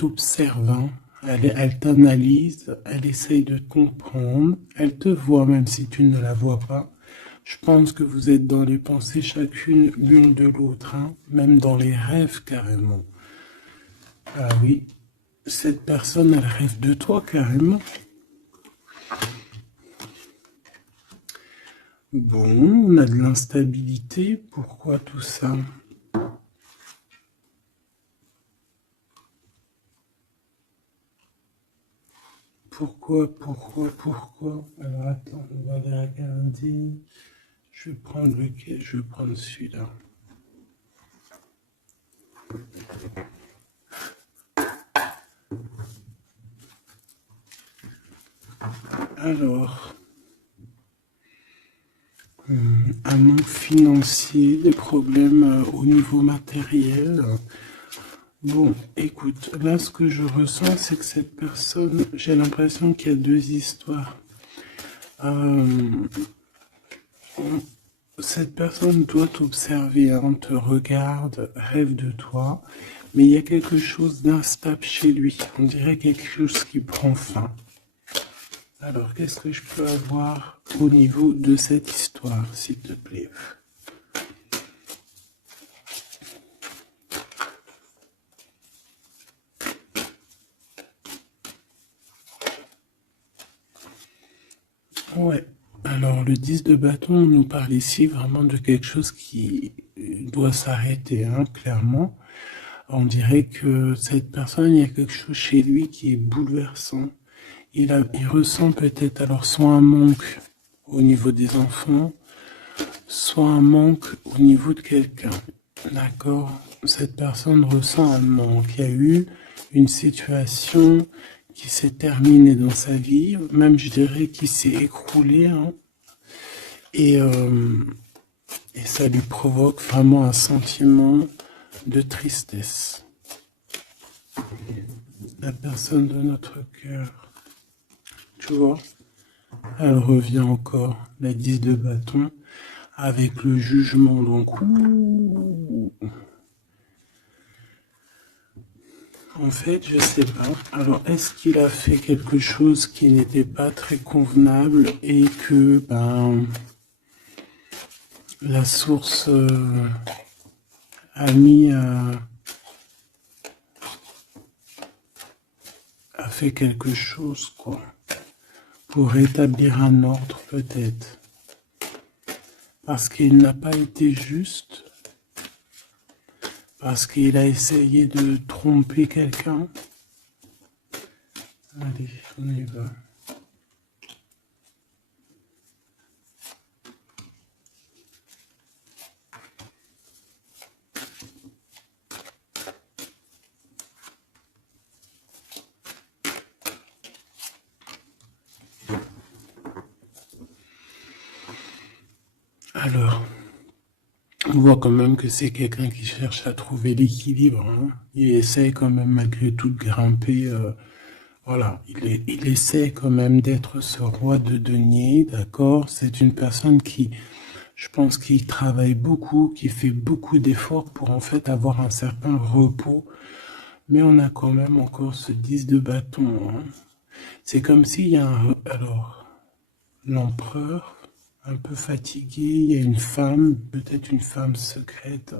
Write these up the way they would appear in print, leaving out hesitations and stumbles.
t'observe, hein. Elle t'analyse, elle essaye de te comprendre, elle te voit même si tu ne la vois pas. Je pense que vous êtes dans les pensées chacune l'une de l'autre, hein, même dans les rêves carrément. Ah oui, cette personne, elle rêve de toi carrément. Bon, on a de l'instabilité, pourquoi tout ça? Pourquoi? Alors attends, on va aller regarder. Je vais prendre lequel? Je vais prendre celui-là. Alors, un manque financier, des problèmes au niveau matériel. Bon, écoute, là ce que je ressens, c'est que cette personne, j'ai l'impression qu'il y a deux histoires. Cette personne doit t'observer, hein, te regarde, rêve de toi, mais il y a quelque chose d'instable chez lui. On dirait quelque chose qui prend fin. Alors, qu'est-ce que je peux avoir au niveau de cette histoire, s'il te plaît? Ouais. Alors, le 10 de bâton nous parle ici vraiment de quelque chose qui doit s'arrêter, hein, clairement. On dirait que cette personne, il y a quelque chose chez lui qui est bouleversant. Il ressent peut-être alors soit un manque au niveau des enfants, soit un manque au niveau de quelqu'un. D'accord? Cette personne ressent un manque. Il y a eu une situation qui s'est terminée dans sa vie, même je dirais qui s'est écroulée, hein, et, euh, et ça lui provoque vraiment un sentiment de tristesse. La personne de notre cœur, tu vois, elle revient encore, la 10 de bâton, avec le jugement, donc, en fait, je sais pas. Alors, est-ce qu'il a fait quelque chose qui n'était pas très convenable et que, ben, la source a mis, a fait quelque chose, quoi, pour rétablir un ordre, peut-être. Parce qu'il n'a pas été juste, parce qu'il a essayé de tromper quelqu'un. Allez, on y va. Alors, on voit quand même que c'est quelqu'un qui cherche à trouver l'équilibre, hein. Il essaie quand même malgré tout de grimper. Voilà, il essaie quand même d'être ce roi de denier, d'accord? C'est une personne qui, je pense, qui travaille beaucoup, qui fait beaucoup d'efforts pour en fait avoir un certain repos. Mais on a quand même encore ce 10 de bâton, hein. C'est comme s'il y a un... Alors, l'empereur, un peu fatigué, il y a une femme, peut-être une femme secrète.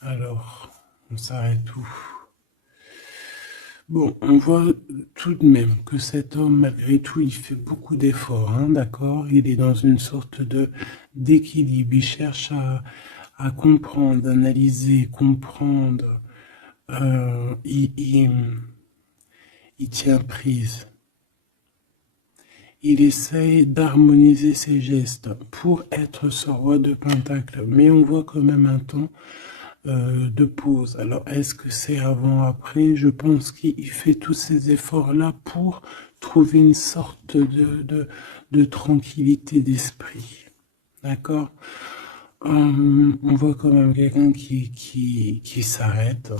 Alors, on s'arrête où? Bon, on voit tout de même que cet homme, malgré tout, il fait beaucoup d'efforts, hein, d'accord? Il est dans une sorte de d'équilibre. Il cherche à comprendre, analyser, comprendre. Il tient prise. Il essaye d'harmoniser ses gestes pour être ce roi de Pentacle. Mais on voit quand même un temps de pause. Alors, est-ce que c'est avant, après? Je pense qu'il fait tous ces efforts-là pour trouver une sorte de tranquillité d'esprit. D'accord? On voit quand même quelqu'un qui s'arrête.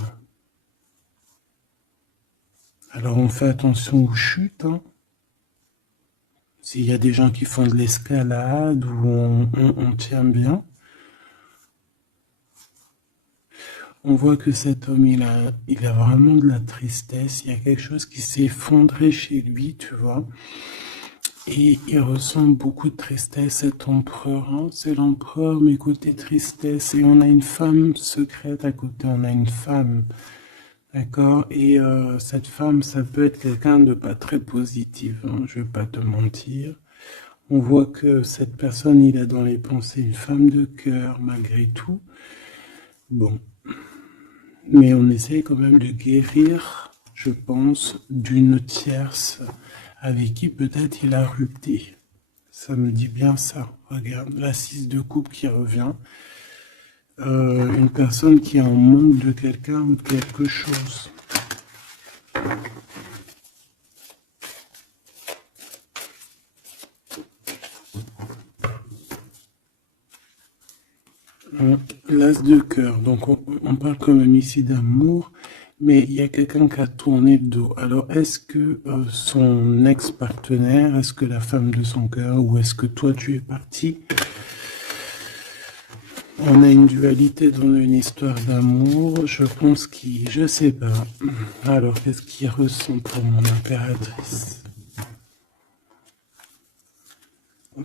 Alors, on fait attention aux chutes, hein. S'il y a des gens qui font de l'escalade où on tient bien. On voit que cet homme, il a vraiment de la tristesse. Il y a quelque chose qui s'est effondré chez lui, tu vois. Et il ressent beaucoup de tristesse, cet empereur, hein. C'est l'empereur, mais côté tristesse. Et on a une femme secrète à côté, on a une femme, d'accord? Et cette femme, ça peut être quelqu'un de pas très positif, hein, je vais pas te mentir. On voit que cette personne, il a dans les pensées une femme de cœur, malgré tout. Bon, mais on essaie quand même de guérir, je pense, d'une tierce avec qui peut-être il a rupté. Ça me dit bien ça. Regarde, la 6 de coupe qui revient. Une personne qui est en manque de quelqu'un ou de quelque chose. L'as de cœur. Donc on parle quand même ici d'amour, mais il y a quelqu'un qui a tourné le dos. Alors est-ce que son ex-partenaire, est-ce que la femme de son cœur, ou est-ce que toi tu es parti? On a une dualité dans une histoire d'amour. Je pense qu'il, je sais pas. Alors qu'est-ce qu'il ressent pour mon impératrice?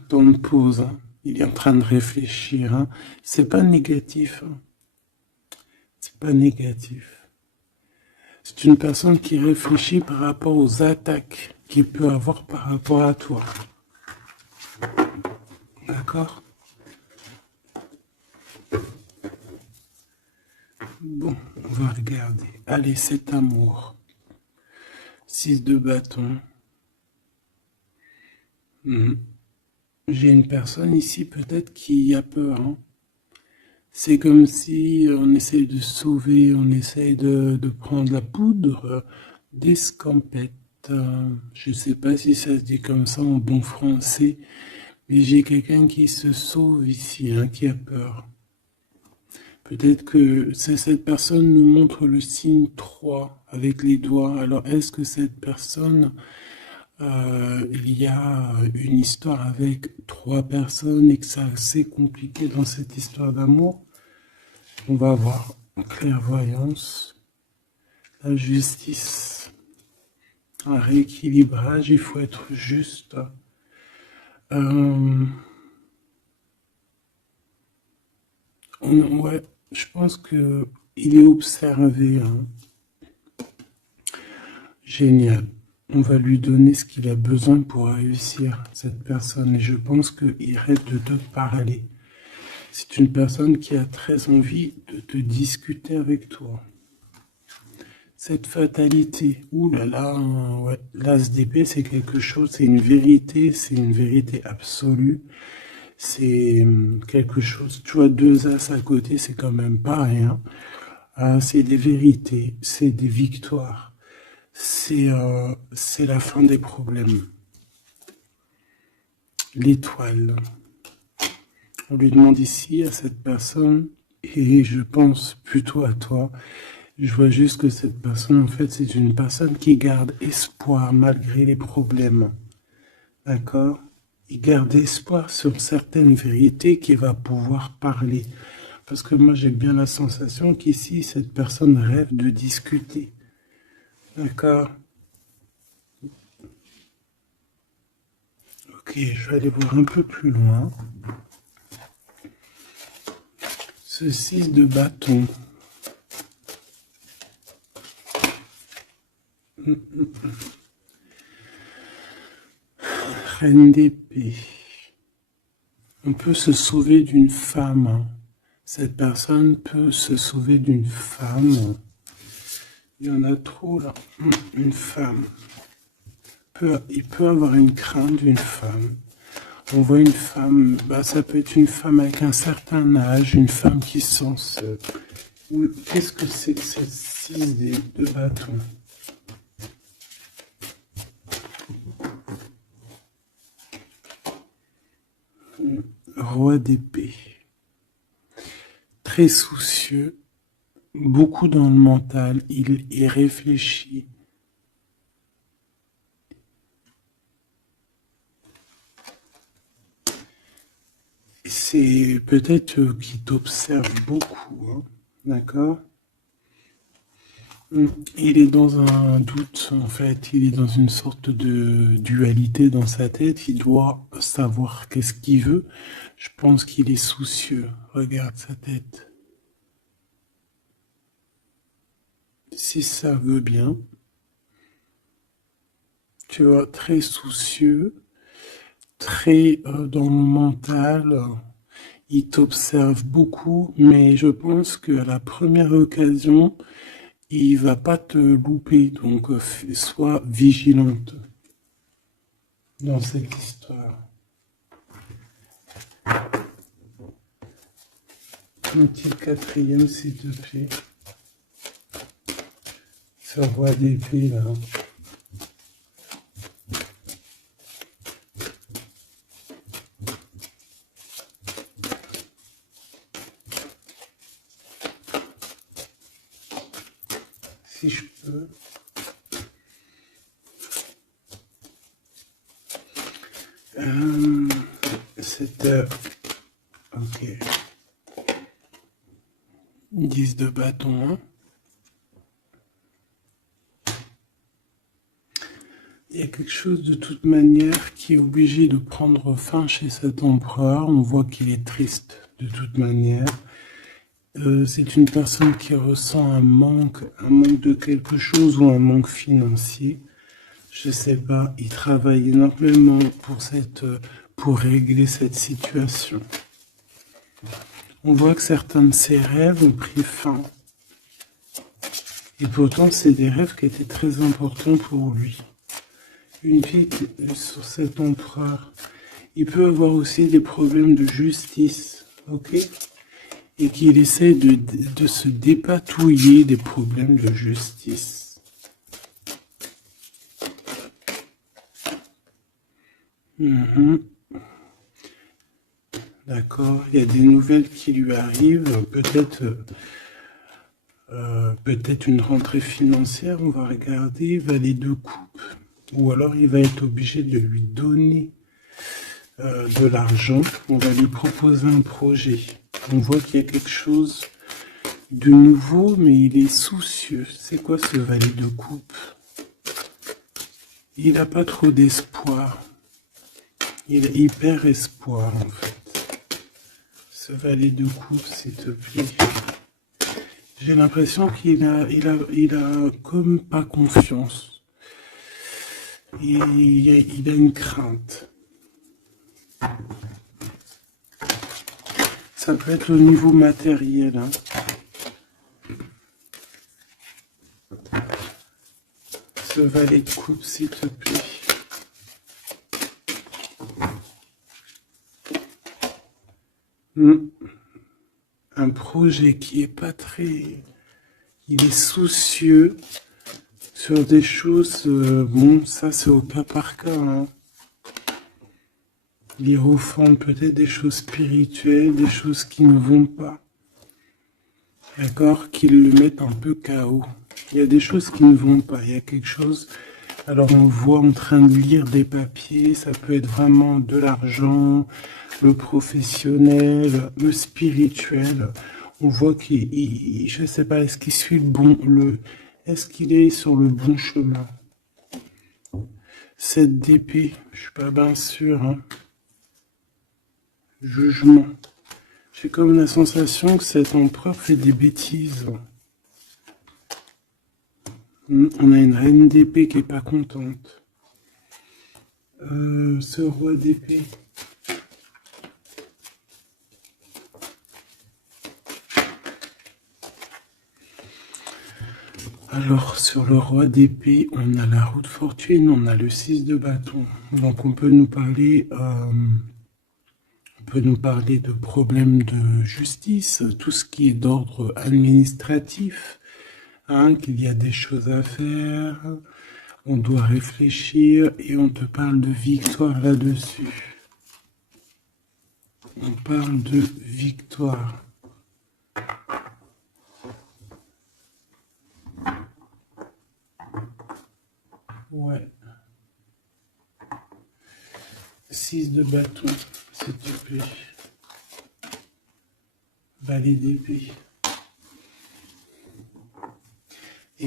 Temps de pause, hein. Il est en train de réfléchir, hein. C'est pas négatif, hein. C'est pas négatif. C'est une personne qui réfléchit par rapport aux attaques qu'il peut avoir par rapport à toi. D'accord? Bon, on va regarder. Allez, cet amour. 6 de bâton. J'ai une personne ici peut-être qui a peur, hein. C'est comme si on essaye de sauver, on essaye de prendre la poudre d'escampette. Je ne sais pas si ça se dit comme ça en bon français, mais j'ai quelqu'un qui se sauve ici, hein, qui a peur. Peut-être que cette personne nous montre le signe 3 avec les doigts. Alors est-ce que cette personne, il y a une histoire avec 3 personnes et que c'est assez compliqué dans cette histoire d'amour? On va voir clairvoyance, la justice, un rééquilibrage, il faut être juste. Ouais, je pense que il est observé, hein. Génial. On va lui donner ce qu'il a besoin pour réussir, cette personne. Et je pense qu'il rêve de te parler. C'est une personne qui a très envie de te discuter avec toi. Cette fatalité, ouh là là, ouais. L'as d'épée, c'est quelque chose, c'est une vérité absolue. C'est quelque chose, tu vois, 2 as à côté, c'est quand même pas rien. C'est des vérités, c'est des victoires. C'est la fin des problèmes. L'étoile. On lui demande ici à cette personne, et je pense plutôt à toi. Je vois juste que cette personne, en fait, c'est une personne qui garde espoir malgré les problèmes. D'accord? Il garde espoir sur certaines vérités qu'il va pouvoir parler. Parce que moi, j'ai bien la sensation qu'ici, cette personne rêve de discuter. D'accord? Ok, je vais aller voir un peu plus loin. Ce 6 de bâton. Reine d'épée. On peut se sauver d'une femme. Cette personne peut se sauver d'une femme. Il y en a trop là. Une femme. Il peut avoir une crainte d'une femme. On voit une femme, bah, ça peut être une femme avec un certain âge, une femme qui se sent seule. Qu'est-ce que c'est que cette 6 de bâton? Roi d'épée. Très soucieux, beaucoup dans le mental, il y réfléchit. C'est peut-être qu'il t'observe beaucoup, hein, d'accord? Il est dans un doute, en fait. Il est dans une sorte de dualité dans sa tête. Il doit savoir qu'est-ce qu'il veut. Je pense qu'il est soucieux. Regarde sa tête. Si ça veut bien, tu vois, très soucieux, très dans le mental. Il t'observe beaucoup, mais je pense qu'à la première occasion, il va pas te louper. Donc, sois vigilante dans cette histoire. Un petit quatrième, s'il te plaît. Ce roi d'épée, là. Si je peux. Cette heure. Ok. 10 de bâton. Hein. Il y a quelque chose de toute manière qui est obligé de prendre fin chez cet empereur. On voit qu'il est triste de toute manière. C'est une personne qui ressent un manque de quelque chose ou un manque financier. Je sais pas, il travaille énormément pour régler cette situation. On voit que certains de ses rêves ont pris fin. Et pourtant, c'est des rêves qui étaient très importants pour lui. Une vie sur cet empereur. Il peut avoir aussi des problèmes de justice, ok? Et qu'il essaie de se dépatouiller des problèmes de justice. D'accord, il y a des nouvelles qui lui arrivent, peut-être une rentrée financière, on va regarder, valet de coupe, ou alors il va être obligé de lui donner de l'argent, on va lui proposer un projet. On voit qu'il y a quelque chose de nouveau, mais il est soucieux. C'est quoi ce valet de coupe? Il n'a pas trop d'espoir. Il a hyper espoir, en fait. Ce valet de coupe, s'il te plaît. J'ai l'impression qu'il a comme pas confiance. Il a une crainte. Ça peut être au niveau matériel. Hein. Ce valet de coupe, s'il te plaît. Un projet qui est pas très... Il est soucieux sur des choses... bon, ça c'est au cas par cas. Hein. Il refont peut-être des choses spirituelles, des choses qui ne vont pas. D'accord? Qui le mettent un peu KO. Il y a des choses qui ne vont pas. Il y a quelque chose... Alors on voit en train de lire des papiers, ça peut être vraiment de l'argent, le professionnel, le spirituel. On voit qu'il, je sais pas, est-ce qu'il suit est-ce qu'il est sur le bon chemin? 7 d'épée, je suis pas bien sûr. Hein. Jugement. J'ai comme la sensation que cet empereur fait des bêtises. On a une reine d'épée qui est pas contente. Ce roi d'épée. Alors, sur le roi d'épée, on a la roue de fortune, on a le 6 de bâton. Donc, on peut nous parler de problèmes de justice, tout ce qui est d'ordre administratif, hein, qu'il y a des choses à faire, on doit réfléchir et on te parle de victoire là-dessus. On parle de victoire. Ouais. 6 de bâton, s'il te plaît. Valet d'épée.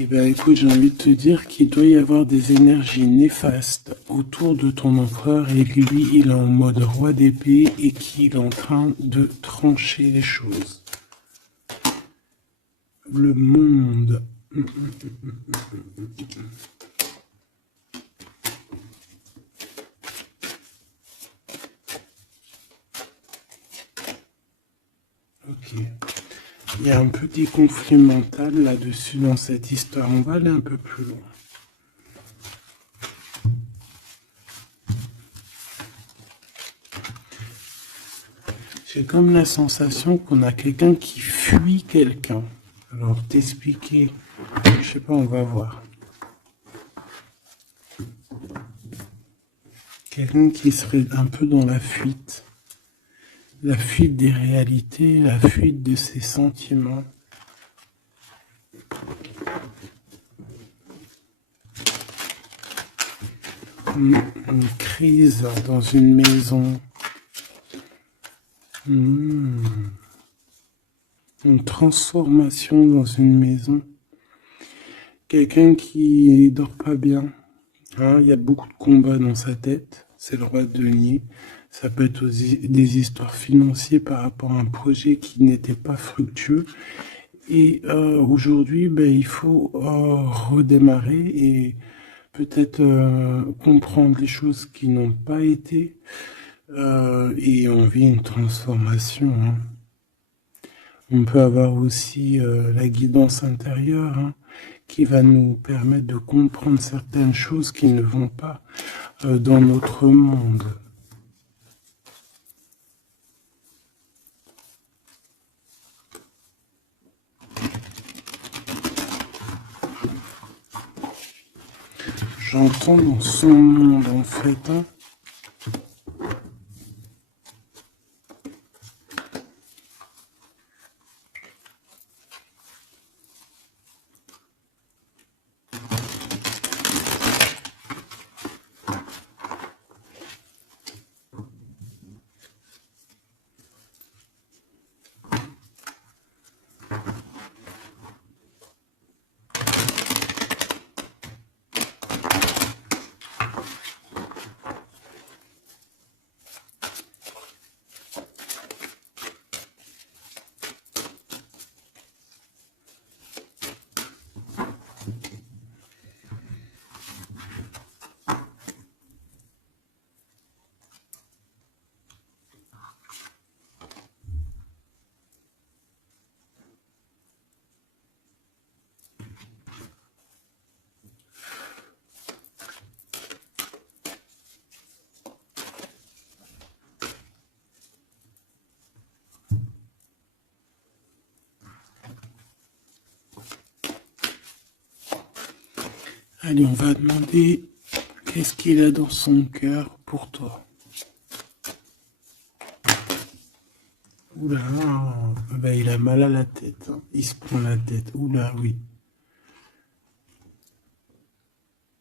Eh bien, écoute, j'ai envie de te dire qu'il doit y avoir des énergies néfastes autour de ton empereur et que lui, il est en mode roi d'épée et qu'il est en train de trancher les choses. Le monde. Ok. Il y a un petit conflit mental là-dessus dans cette histoire. On va aller un peu plus loin. J'ai comme la sensation qu'on a quelqu'un qui fuit quelqu'un. Alors, t'expliquer, je sais pas, on va voir. Quelqu'un qui serait un peu dans la fuite des réalités, la fuite de ses sentiments. Une crise dans une maison. Une transformation dans une maison. Quelqu'un qui dort pas bien. Hein, il y a beaucoup de combats dans sa tête. C'est le roi de denier. Ça peut être aussi des histoires financières par rapport à un projet qui n'était pas fructueux. Et aujourd'hui, ben, il faut redémarrer et peut-être comprendre les choses qui n'ont pas été. Et on vit une transformation. Hein. On peut avoir aussi la guidance intérieure qui va nous permettre de comprendre certaines choses qui ne vont pas dans notre monde. J'entends dans son monde en fait. Allez, on va demander qu'est-ce qu'il a dans son cœur pour toi. Oula, ben, il a mal à la tête. Hein. Il se prend la tête. Oula, oui.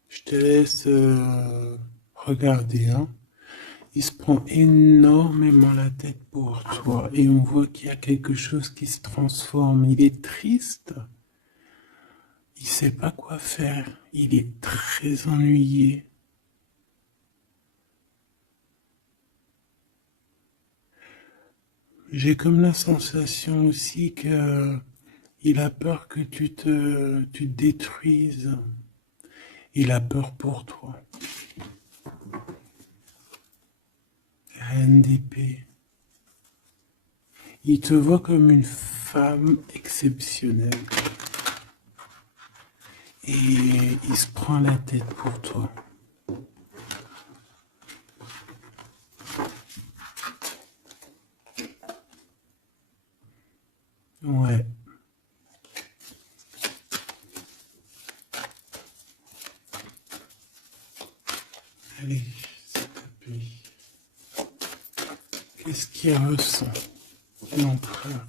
Je te laisse regarder. Hein. Il se prend énormément la tête pour toi. Et on voit qu'il y a quelque chose qui se transforme. Il est triste. Il sait pas quoi faire. Il est très ennuyé. J'ai comme la sensation aussi que il a peur que tu te détruises. Il a peur pour toi. Reine d'épée. Il te voit comme une femme exceptionnelle. Et il se prend la tête pour toi. Ouais. Allez, s'il te plaît. Qu'est-ce qu'il ressent, l'empereur?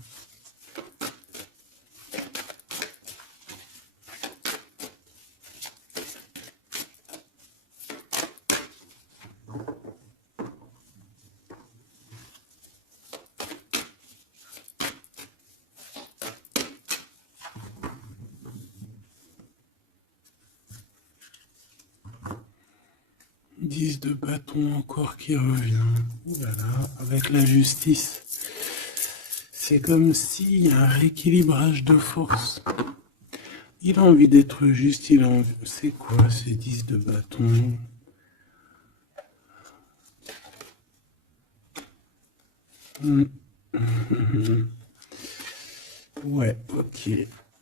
10 de bâton encore qui revient. Ouh là là, avec la justice. C'est comme s'il y a un rééquilibrage de force. Il a envie d'être juste, il a envie... C'est quoi ces 10 de bâton? Ouais, ok.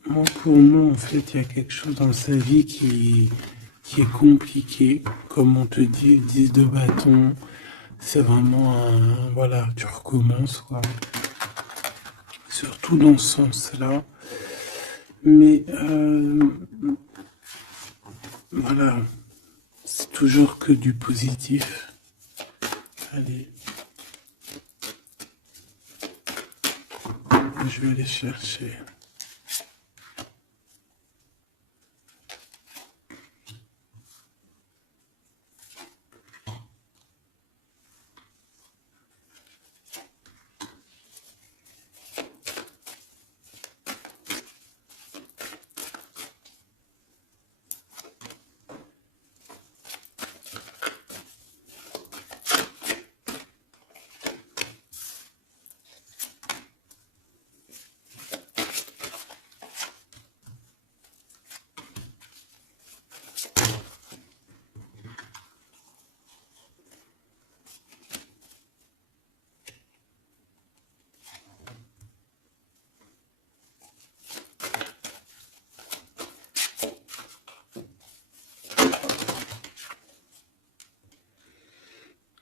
Moi, pour moi, en fait, il y a quelque chose dans sa vie qui est compliqué. Comme on te dit, 10 de bâton, c'est vraiment un... Voilà, tu recommences, quoi. Surtout dans ce sens-là. Mais, voilà, c'est toujours que du positif. Allez. Je vais aller chercher.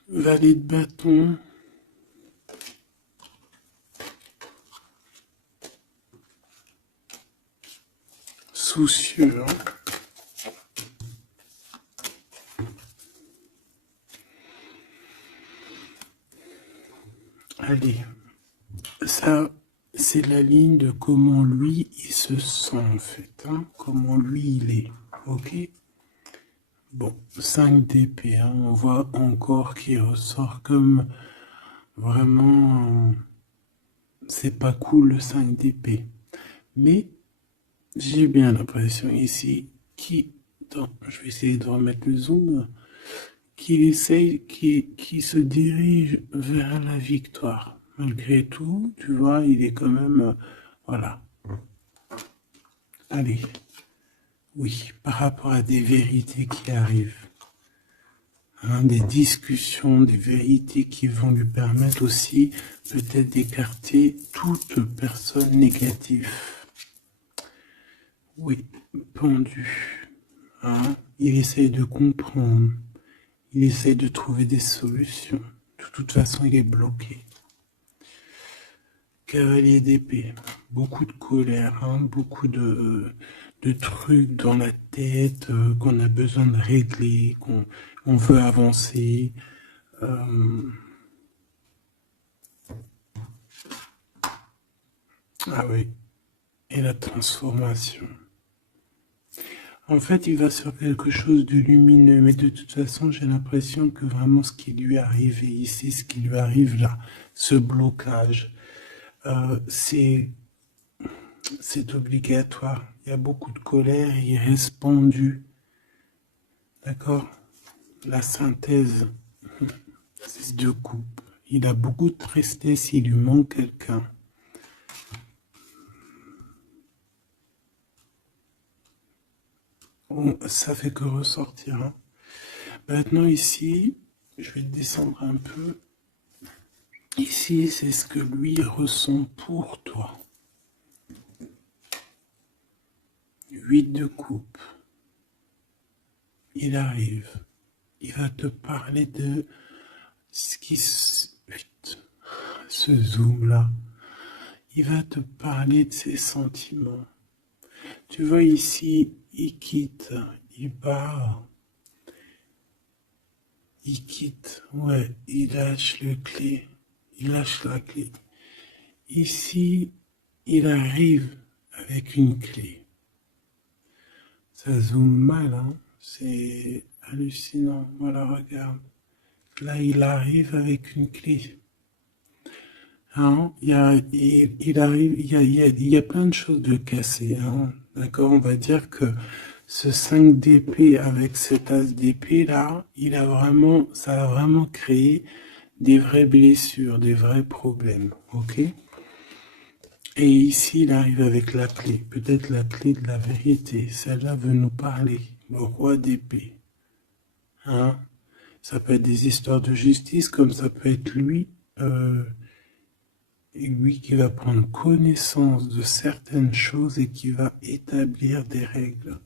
Valet de bâton. Soucieux. Hein. Allez. Ça, c'est la ligne de comment lui, il se sent en fait. Hein. Comment lui, il est. Ok. Bon, 5 d'épée. Hein. On voit encore qu'il ressort comme vraiment... c'est pas cool le 5 d'épée. Mais j'ai bien l'impression ici je vais essayer de remettre le zoom, qu'il essaye, qui se dirige vers la victoire. Malgré tout, tu vois, il est quand même, voilà. Allez, oui, par rapport à des vérités qui arrivent, hein, des discussions, des vérités qui vont lui permettre aussi peut-être d'écarter toute personne négative. Oui, pendu. Hein, il essaye de comprendre. Il essaye de trouver des solutions. De toute façon, il est bloqué. Cavalier d'épée. Beaucoup de colère, hein, beaucoup de trucs dans la tête qu'on a besoin de régler, qu'on veut avancer. Ah oui. Et la transformation. En fait, il va sur quelque chose de lumineux, mais de toute façon, j'ai l'impression que vraiment ce qui lui est arrivé ici, ce qui lui arrive là, ce blocage, c'est obligatoire. Il y a beaucoup de colère, il reste pendu. D'accord? La synthèse, c'est 2 coupes. Il a beaucoup de tristesse, il lui manque quelqu'un. Bon, ça fait que ressortir. Hein. Maintenant ici, je vais descendre un peu. Ici, c'est ce que lui ressent pour toi. 8 de coupe. Il arrive. Il va te parler de ce qui ce zoom là. Il va te parler de ses sentiments. Tu vois ici, il quitte, il part. Il quitte, ouais, il lâche le clé. Il lâche la clé. Ici, il arrive avec une clé. Ça zoome mal, hein. C'est hallucinant. Voilà, regarde. Là, il arrive avec une clé. Hein, il arrive, il y a plein de choses de cassées. Hein. D'accord, on va dire que Ce 5 d'épée avec cet as d'épée là, ça a vraiment créé des vraies blessures, des vrais problèmes, ok? Et ici, il arrive avec la clé, peut-être la clé de la vérité. Celle-là veut nous parler, le roi d'épée. Hein? Ça peut être des histoires de justice, comme ça peut être lui qui va prendre connaissance de certaines choses et qui va établir des règles.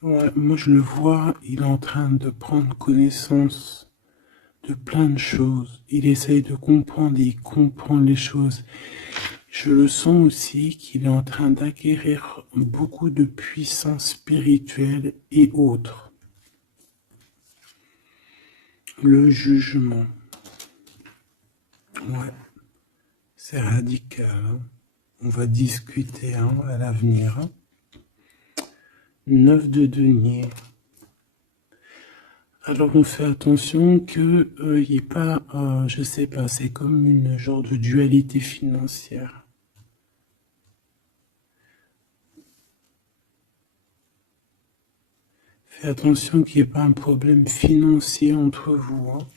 Ouais, moi je le vois, il est en train de prendre connaissance de plein de choses. Il essaye de comprendre et il comprend les choses. Je le sens aussi qu'il est en train d'acquérir beaucoup de puissance spirituelle et autres. Le jugement. Ouais, c'est radical. Hein. On va discuter à l'avenir. 9 de denier. Alors on fait attention que il n'y ait pas, je sais pas, c'est comme une genre de dualité financière. Fais attention qu'il n'y ait pas un problème financier entre vous. Hein.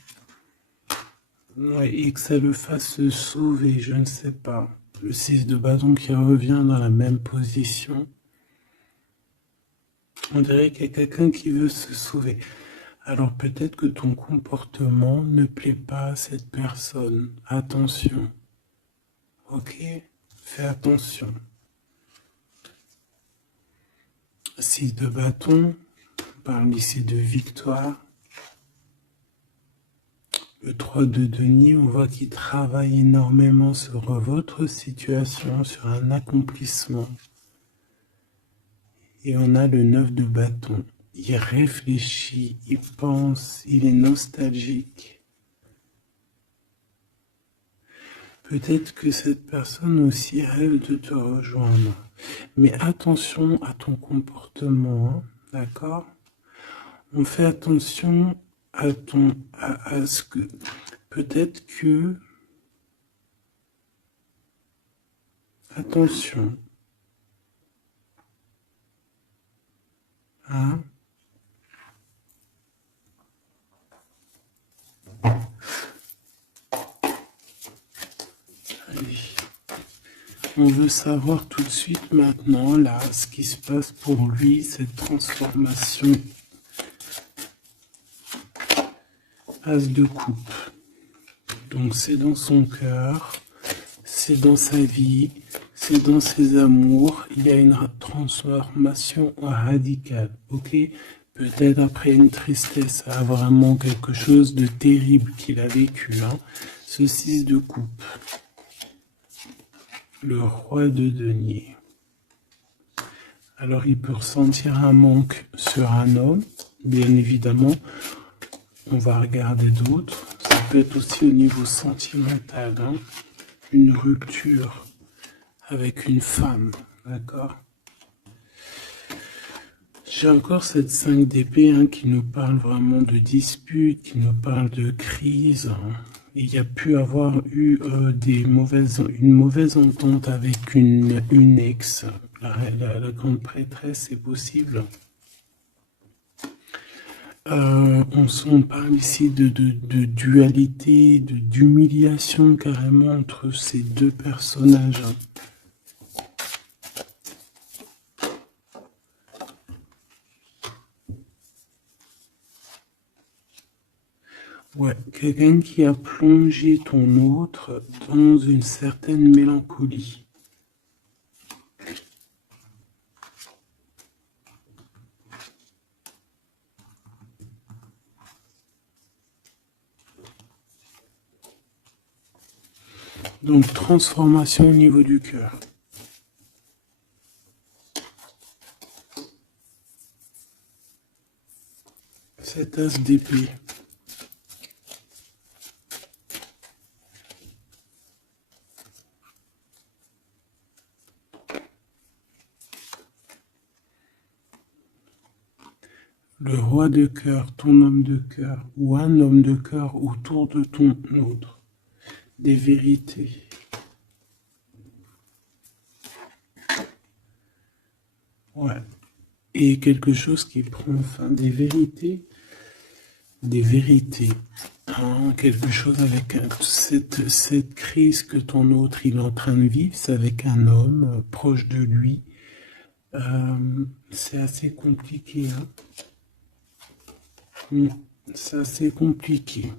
Ouais, et que ça le fasse se sauver, je ne sais pas. Le 6 de bâton qui revient dans la même position. On dirait qu'il y a quelqu'un qui veut se sauver. Alors peut-être que ton comportement ne plaît pas à cette personne. Attention. Ok? Fais attention. 6 de bâton. On parle ici de victoire. Le 3 de denier, on voit qu'il travaille énormément sur votre situation, sur un accomplissement. Et on a le 9 de bâton. Il réfléchit, il pense, il est nostalgique. Peut-être que cette personne aussi rêve de te rejoindre. Mais attention à ton comportement, hein, d'accord? On fait attention à ce que peut-être que attention, hein? Allez. On veut savoir tout de suite maintenant, là, ce qui se passe pour lui, cette transformation. As de coupe. Donc c'est dans son cœur, c'est dans sa vie, c'est dans ses amours. Il y a une transformation radicale, ok? Peut-être après une tristesse, vraiment quelque chose de terrible qu'il a vécu. Hein. Ce 6 de coupe. Le roi de denier. Alors il peut ressentir un manque sur un homme, bien évidemment. On va regarder d'autres. Ça peut être aussi au niveau sentimental, hein, une rupture avec une femme, d'accord? J'ai encore cette 5 d'épée hein, qui nous parle vraiment de dispute, qui nous parle de crise. Hein. Il y a pu avoir eu une mauvaise entente avec une ex. La grande prêtresse, c'est possible. On parle ici de dualité, d'humiliation carrément entre ces deux personnages. Ouais, quelqu'un qui a plongé ton autre dans une certaine mélancolie. Donc, transformation au niveau du cœur. Cet as d'épée. Le roi de cœur, ton homme de cœur, ou un homme de cœur autour de ton autre. Des vérités. Ouais. et quelque chose qui prend enfin des vérités, hein, quelque chose avec cette crise que ton autre il est en train de vivre, c'est avec un homme proche de lui. C'est assez compliqué, hein. C'est assez compliqué.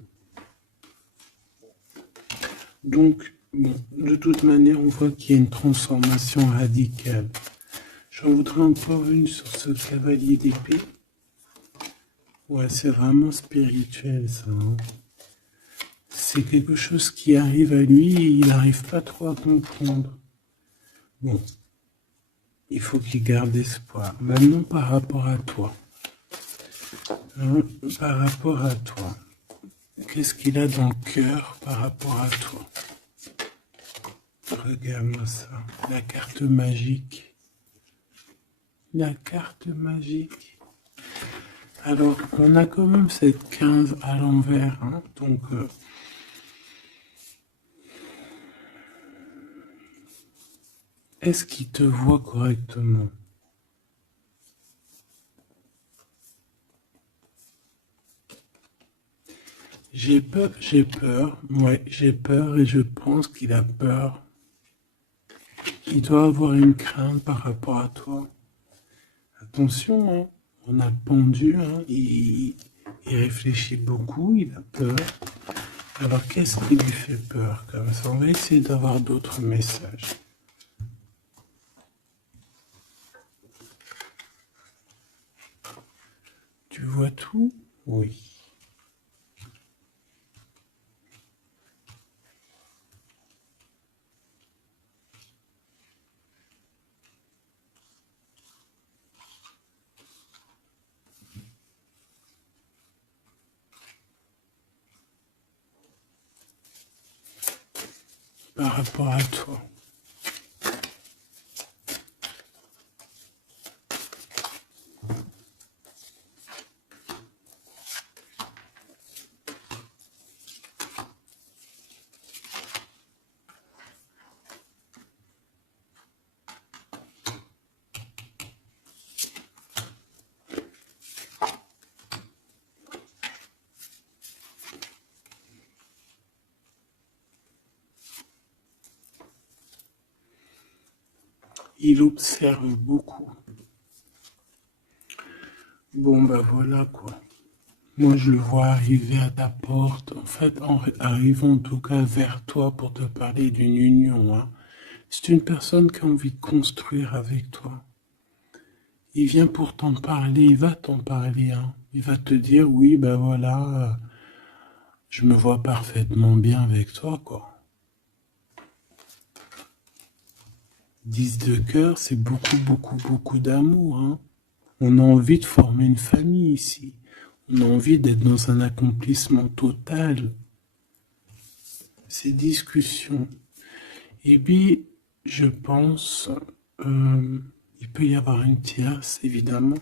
Donc, bon, de toute manière, on voit qu'il y a une transformation radicale. J'en voudrais encore une sur ce cavalier d'épée. Ouais, c'est vraiment spirituel, ça, hein. C'est quelque chose qui arrive à lui et il n'arrive pas trop à comprendre. Bon, il faut qu'il garde espoir. Maintenant, par rapport à toi. Hein, par rapport à toi. Qu'est-ce qu'il a dans le cœur par rapport à toi? Regarde-moi ça. La carte magique. La carte magique. Alors, on a quand même cette 15 à l'envers, hein, donc est-ce qu'il te voit correctement? J'ai peur, ouais, j'ai peur et je pense qu'il a peur. Il doit avoir une crainte par rapport à toi. Attention, hein, on a le pendu, hein, il réfléchit beaucoup, il a peur. Alors qu'est-ce qui lui fait peur comme ça? On va essayer d'avoir d'autres messages. Tu vois tout? Oui. Par rapport à toi. Il observe beaucoup. Bon, bah voilà quoi. Moi, je le vois arriver à ta porte, en fait, en arrivant en tout cas vers toi pour te parler d'une union, hein. C'est une personne qui a envie de construire avec toi. Il vient pour t'en parler, il va t'en parler, hein. Il va te dire, oui, ben voilà, je me vois parfaitement bien avec toi, quoi. 10 de cœur, c'est beaucoup, beaucoup, beaucoup d'amour, hein. On a envie de former une famille ici. On a envie d'être dans un accomplissement total. Ces discussions. Et puis, je pense, il peut y avoir une tierce, évidemment.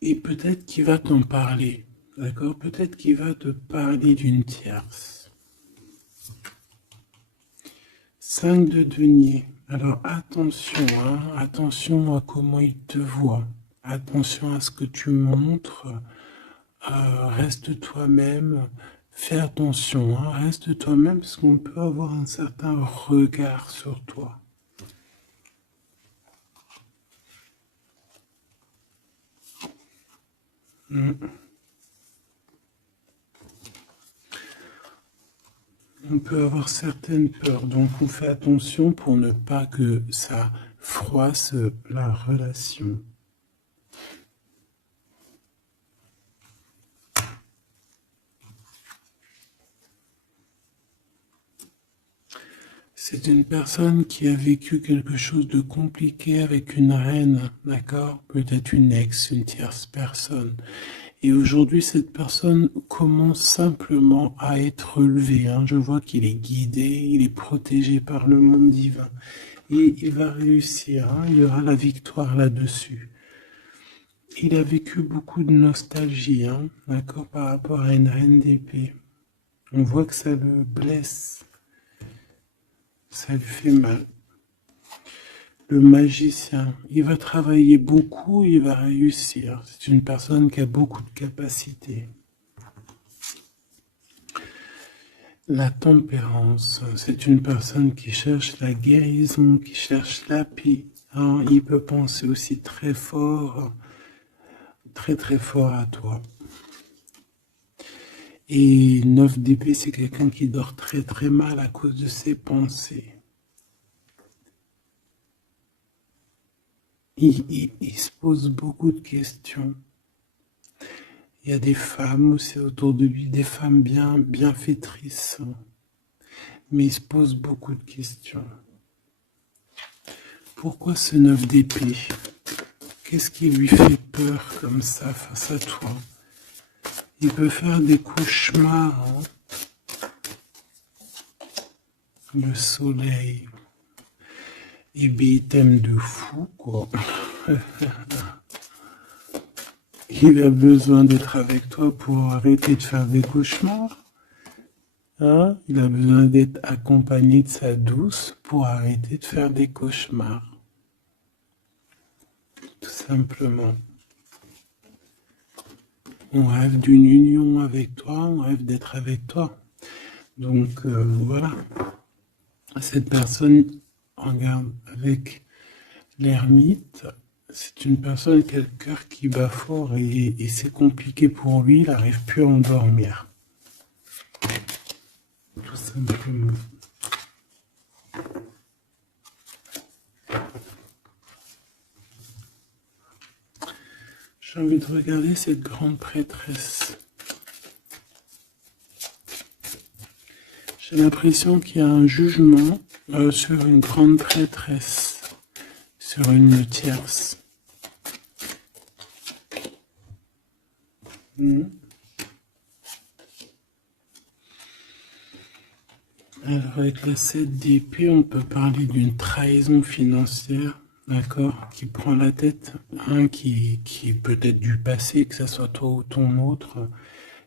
Et peut-être qu'il va t'en parler. D'accord? Peut-être qu'il va te parler d'une tierce. 5 de denier. Alors attention, hein, attention à comment il te voit. Attention à ce que tu montres. Reste toi-même. Fais attention, hein, reste toi-même parce qu'on peut avoir un certain regard sur toi. On peut avoir certaines peurs, donc on fait attention pour ne pas que ça froisse la relation. C'est une personne qui a vécu quelque chose de compliqué avec une reine, d'accord? Peut-être une ex, une tierce personne. Et aujourd'hui, cette personne commence simplement à être relevée, hein. Je vois qu'il est guidé, il est protégé par le monde divin. Et il va réussir, hein. Il y aura la victoire là-dessus. Il a vécu beaucoup de nostalgie, hein, d'accord, par rapport à une reine d'épée. On voit que ça le blesse. Ça lui fait mal. Le magicien, il va travailler beaucoup, il va réussir. C'est une personne qui a beaucoup de capacités. La tempérance, c'est une personne qui cherche la guérison, qui cherche la paix. Hein, il peut penser aussi très fort, très très fort à toi. Et 9 d'épée, c'est quelqu'un qui dort très très mal à cause de ses pensées. Il se pose beaucoup de questions. Il y a des femmes aussi autour de lui, des femmes bienfaitrices. Mais il se pose beaucoup de questions. Pourquoi ce 9 d'épée? Qu'est-ce qui lui fait peur comme ça face à toi? Il peut faire des cauchemars. Hein? Le soleil. Et bien, il t'aime de fou, quoi. Il a besoin d'être avec toi pour arrêter de faire des cauchemars. Hein? Il a besoin d'être accompagné de sa douce pour arrêter de faire des cauchemars. Tout simplement. On rêve d'une union avec toi, on rêve d'être avec toi. Donc voilà. Cette personne, regarde, avec l'ermite, c'est une personne qui a le cœur qui bat fort et c'est compliqué pour lui, il n'arrive plus à endormir. Tout simplement. J'ai envie de regarder cette grande prêtresse. J'ai l'impression qu'il y a un jugement sur une grande prêtresse, sur une tierce. Alors avec la 7 d'épée, on peut parler d'une trahison financière, d'accord, qui prend la tête, hein, qui peut être du passé, que ce soit toi ou ton autre.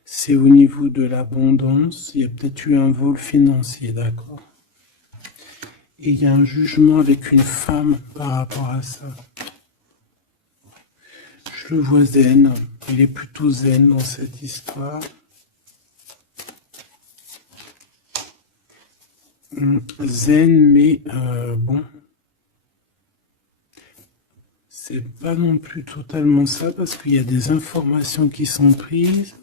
C'est au niveau de l'abondance, il y a peut-être eu un vol financier, d'accord. Et il y a un jugement avec une femme par rapport à ça. Je le vois zen, il est plutôt zen dans cette histoire. Zen, mais bon, c'est pas non plus totalement ça parce qu'il y a des informations qui sont prises.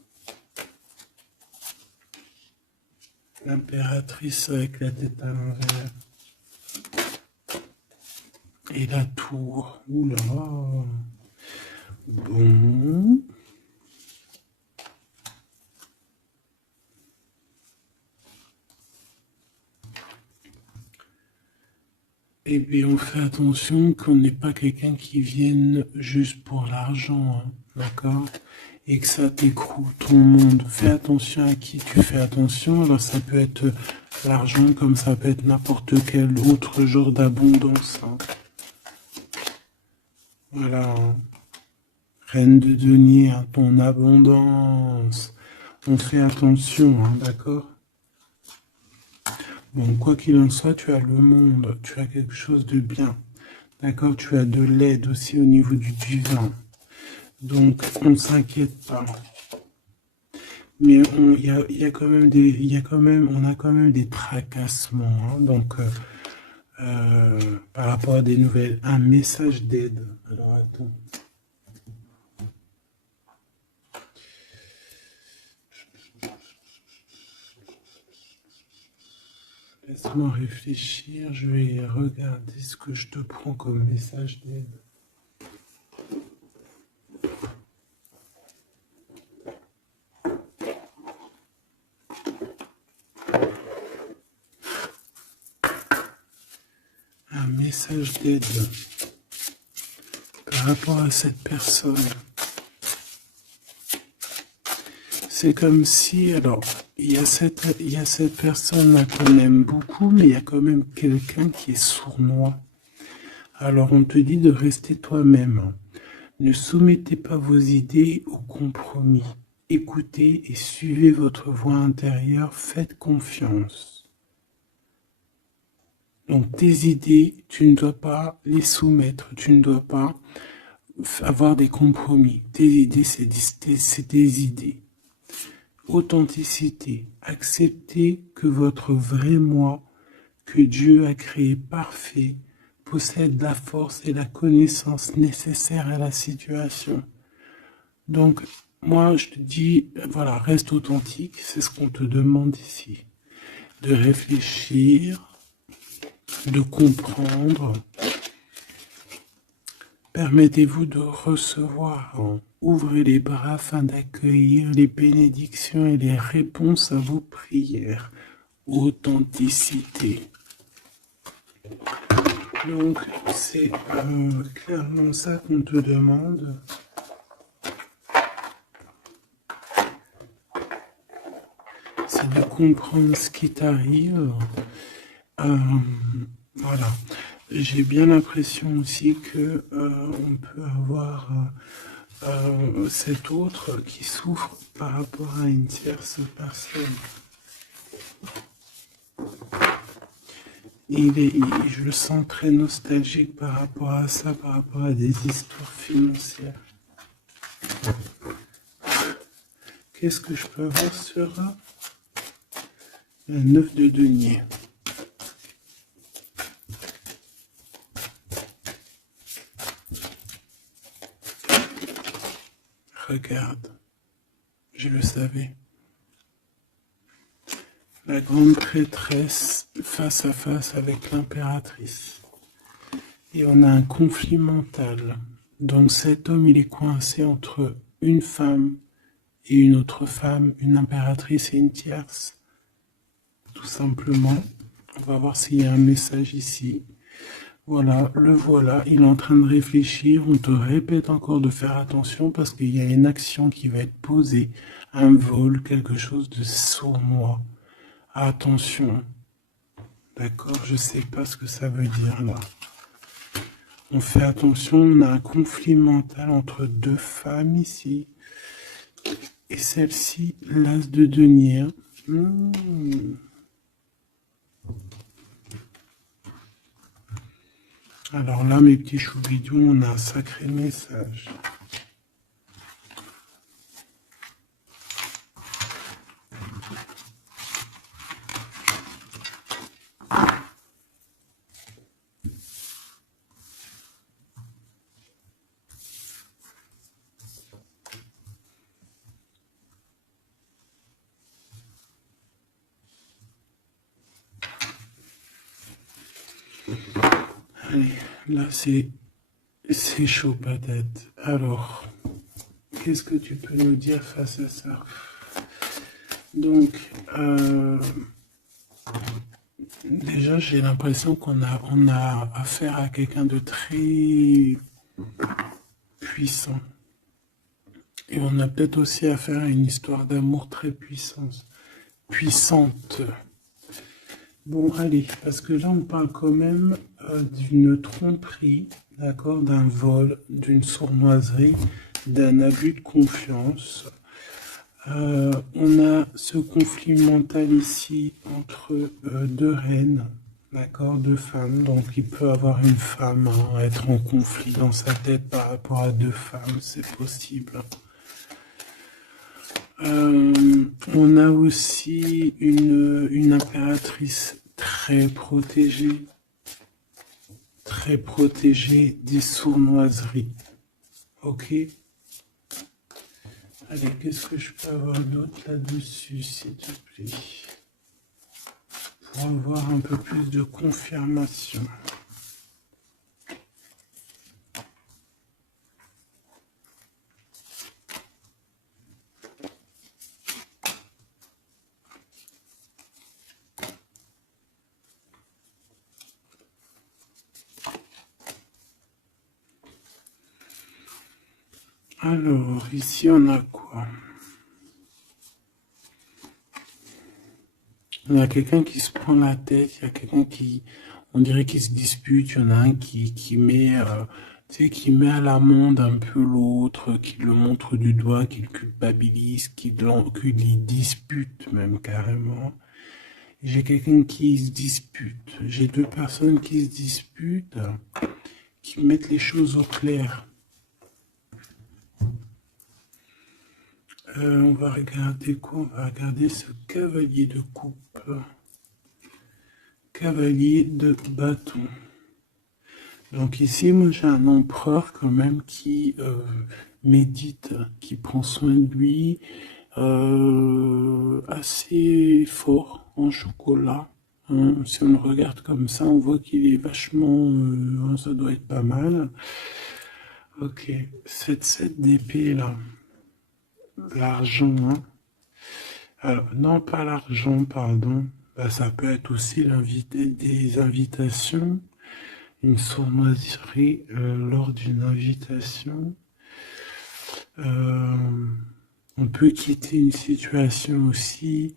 L'impératrice avec la tête à l'envers. Et la tour. Oula. Bon. Et bien, on fait attention qu'on n'ait pas quelqu'un qui vienne juste pour l'argent, hein, d'accord? Et que ça t'écroule ton monde. Fais attention à qui tu fais attention. Alors, ça peut être l'argent comme ça peut être n'importe quel autre genre d'abondance. Hein. Voilà. Hein. Reine de denier, hein, ton abondance. On fait attention, hein, d'accord? Bon, quoi qu'il en soit, tu as le monde, tu as quelque chose de bien. D'accord? Tu as de l'aide aussi au niveau du divin. Donc, on ne s'inquiète pas. Mais il y a quand même on a quand même des tracassements. Hein, donc, par rapport à des nouvelles, un message d'aide. Alors, attends. Laisse-moi réfléchir, je vais regarder ce que je te prends comme message d'aide. Un message d'aide par rapport à cette personne. C'est comme si, alors, il y a cette personne-là qu'on aime beaucoup, mais il y a quand même quelqu'un qui est sournois. Alors, on te dit de rester toi-même. Ne soumettez pas vos idées au compromis. Écoutez et suivez votre voix intérieure. Faites confiance. Donc tes idées, tu ne dois pas les soumettre, tu ne dois pas avoir des compromis. Tes idées, c'est tes idées. Authenticité, accepter que votre vrai moi, que Dieu a créé parfait, possède la force et la connaissance nécessaires à la situation. Donc, moi, je te dis, voilà, reste authentique, c'est ce qu'on te demande ici. De réfléchir, de comprendre. Permettez-vous de recevoir. Ouvrez les bras afin d'accueillir les bénédictions et les réponses à vos prières. Authenticité. Donc, c'est clairement ça qu'on te demande. C'est de comprendre ce qui t'arrive. Voilà. J'ai bien l'impression aussi que on peut avoir cet autre qui souffre par rapport à une tierce personne. Je le sens très nostalgique par rapport à ça, par rapport à des histoires financières. Qu'est-ce que je peux avoir sur le 9 de denier? Regarde, je le savais. La grande prêtresse face à face avec l'impératrice. Et on a un conflit mental. Donc cet homme, il est coincé entre une femme et une autre femme, une impératrice et une tierce. Tout simplement. On va voir s'il y a un message ici. Voilà, le voilà, il est en train de réfléchir. On te répète encore de faire attention parce qu'il y a une action qui va être posée. Un vol, quelque chose de sournois. Attention. D'accord, je sais pas ce que ça veut dire là. On fait attention, on a un conflit mental entre deux femmes ici. Et celle-ci, l'as de denier. Alors là, mes petits choubidous, on a un sacré message. Allez, là c'est chaud patate. Alors, qu'est-ce que tu peux nous dire face à ça? Donc, déjà j'ai l'impression qu'on a affaire à quelqu'un de très puissant. Et on a peut-être aussi affaire à une histoire d'amour très puissante. Bon, allez, parce que là, on parle quand même d'une tromperie, d'accord, d'un vol, d'une sournoiserie, d'un abus de confiance. On a ce conflit mental ici entre deux reines, d'accord, deux femmes. Donc, il peut avoir une femme, être en conflit dans sa tête par rapport à deux femmes, c'est possible. On a aussi une impératrice très protégée des sournoiseries. Ok? Allez, qu'est-ce que je peux avoir d'autre là-dessus, s'il te plaît? Pour avoir un peu plus de confirmation. Alors, ici, on a quoi? Il y a quelqu'un qui se prend la tête, il y a quelqu'un qui, on dirait qu'il se dispute, il y en a un qui met, qui met à l'amende un peu l'autre, qui le montre du doigt, qui le culpabilise, qui le dispute même carrément. J'ai quelqu'un qui se dispute. J'ai deux personnes qui se disputent, qui mettent les choses au clair. On va regarder quoi? On va regarder ce cavalier de coupe. Cavalier de bâton. Donc ici, moi j'ai un empereur quand même qui médite, qui prend soin de lui, assez fort en chocolat. Hein. Si on le regarde comme ça, on voit qu'il est vachement... ça doit être pas mal. Ok, cette 7 d'épée là. L'argent, hein. Alors, non, pas l'argent, pardon. Bah, ça peut être aussi des invitations. Une sournoiserie lors d'une invitation. On peut quitter une situation aussi.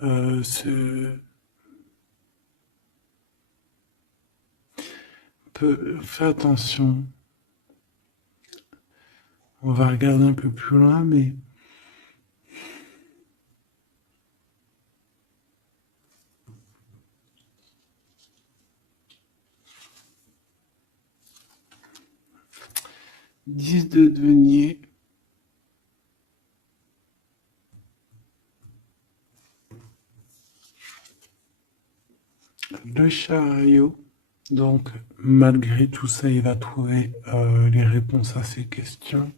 Fais attention. On va regarder un peu plus loin, mais... Dix de denier. Le chariot. Donc, malgré tout ça, il va trouver les réponses à ces questions.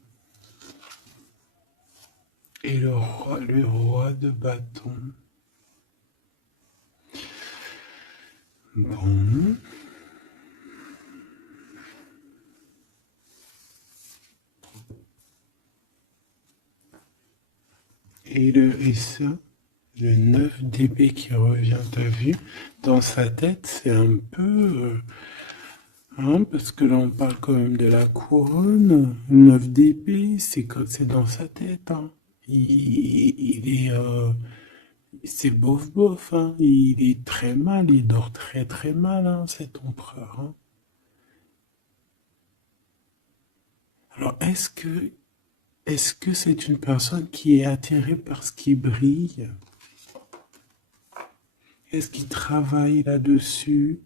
Et le roi de bâton. Bon. Et ça, le 9 d'épée qui revient, t'as vu? Dans sa tête, c'est un peu... hein, parce que là, on parle quand même de la couronne. 9 d'épée, c'est dans sa tête. Hein. Il est... c'est bof bof. Hein. Il est très mal, il dort très très mal, hein, cet empereur. Hein. Alors, est-ce que c'est une personne qui est attirée par ce qui brille? Est-ce qu'il travaille là-dessus?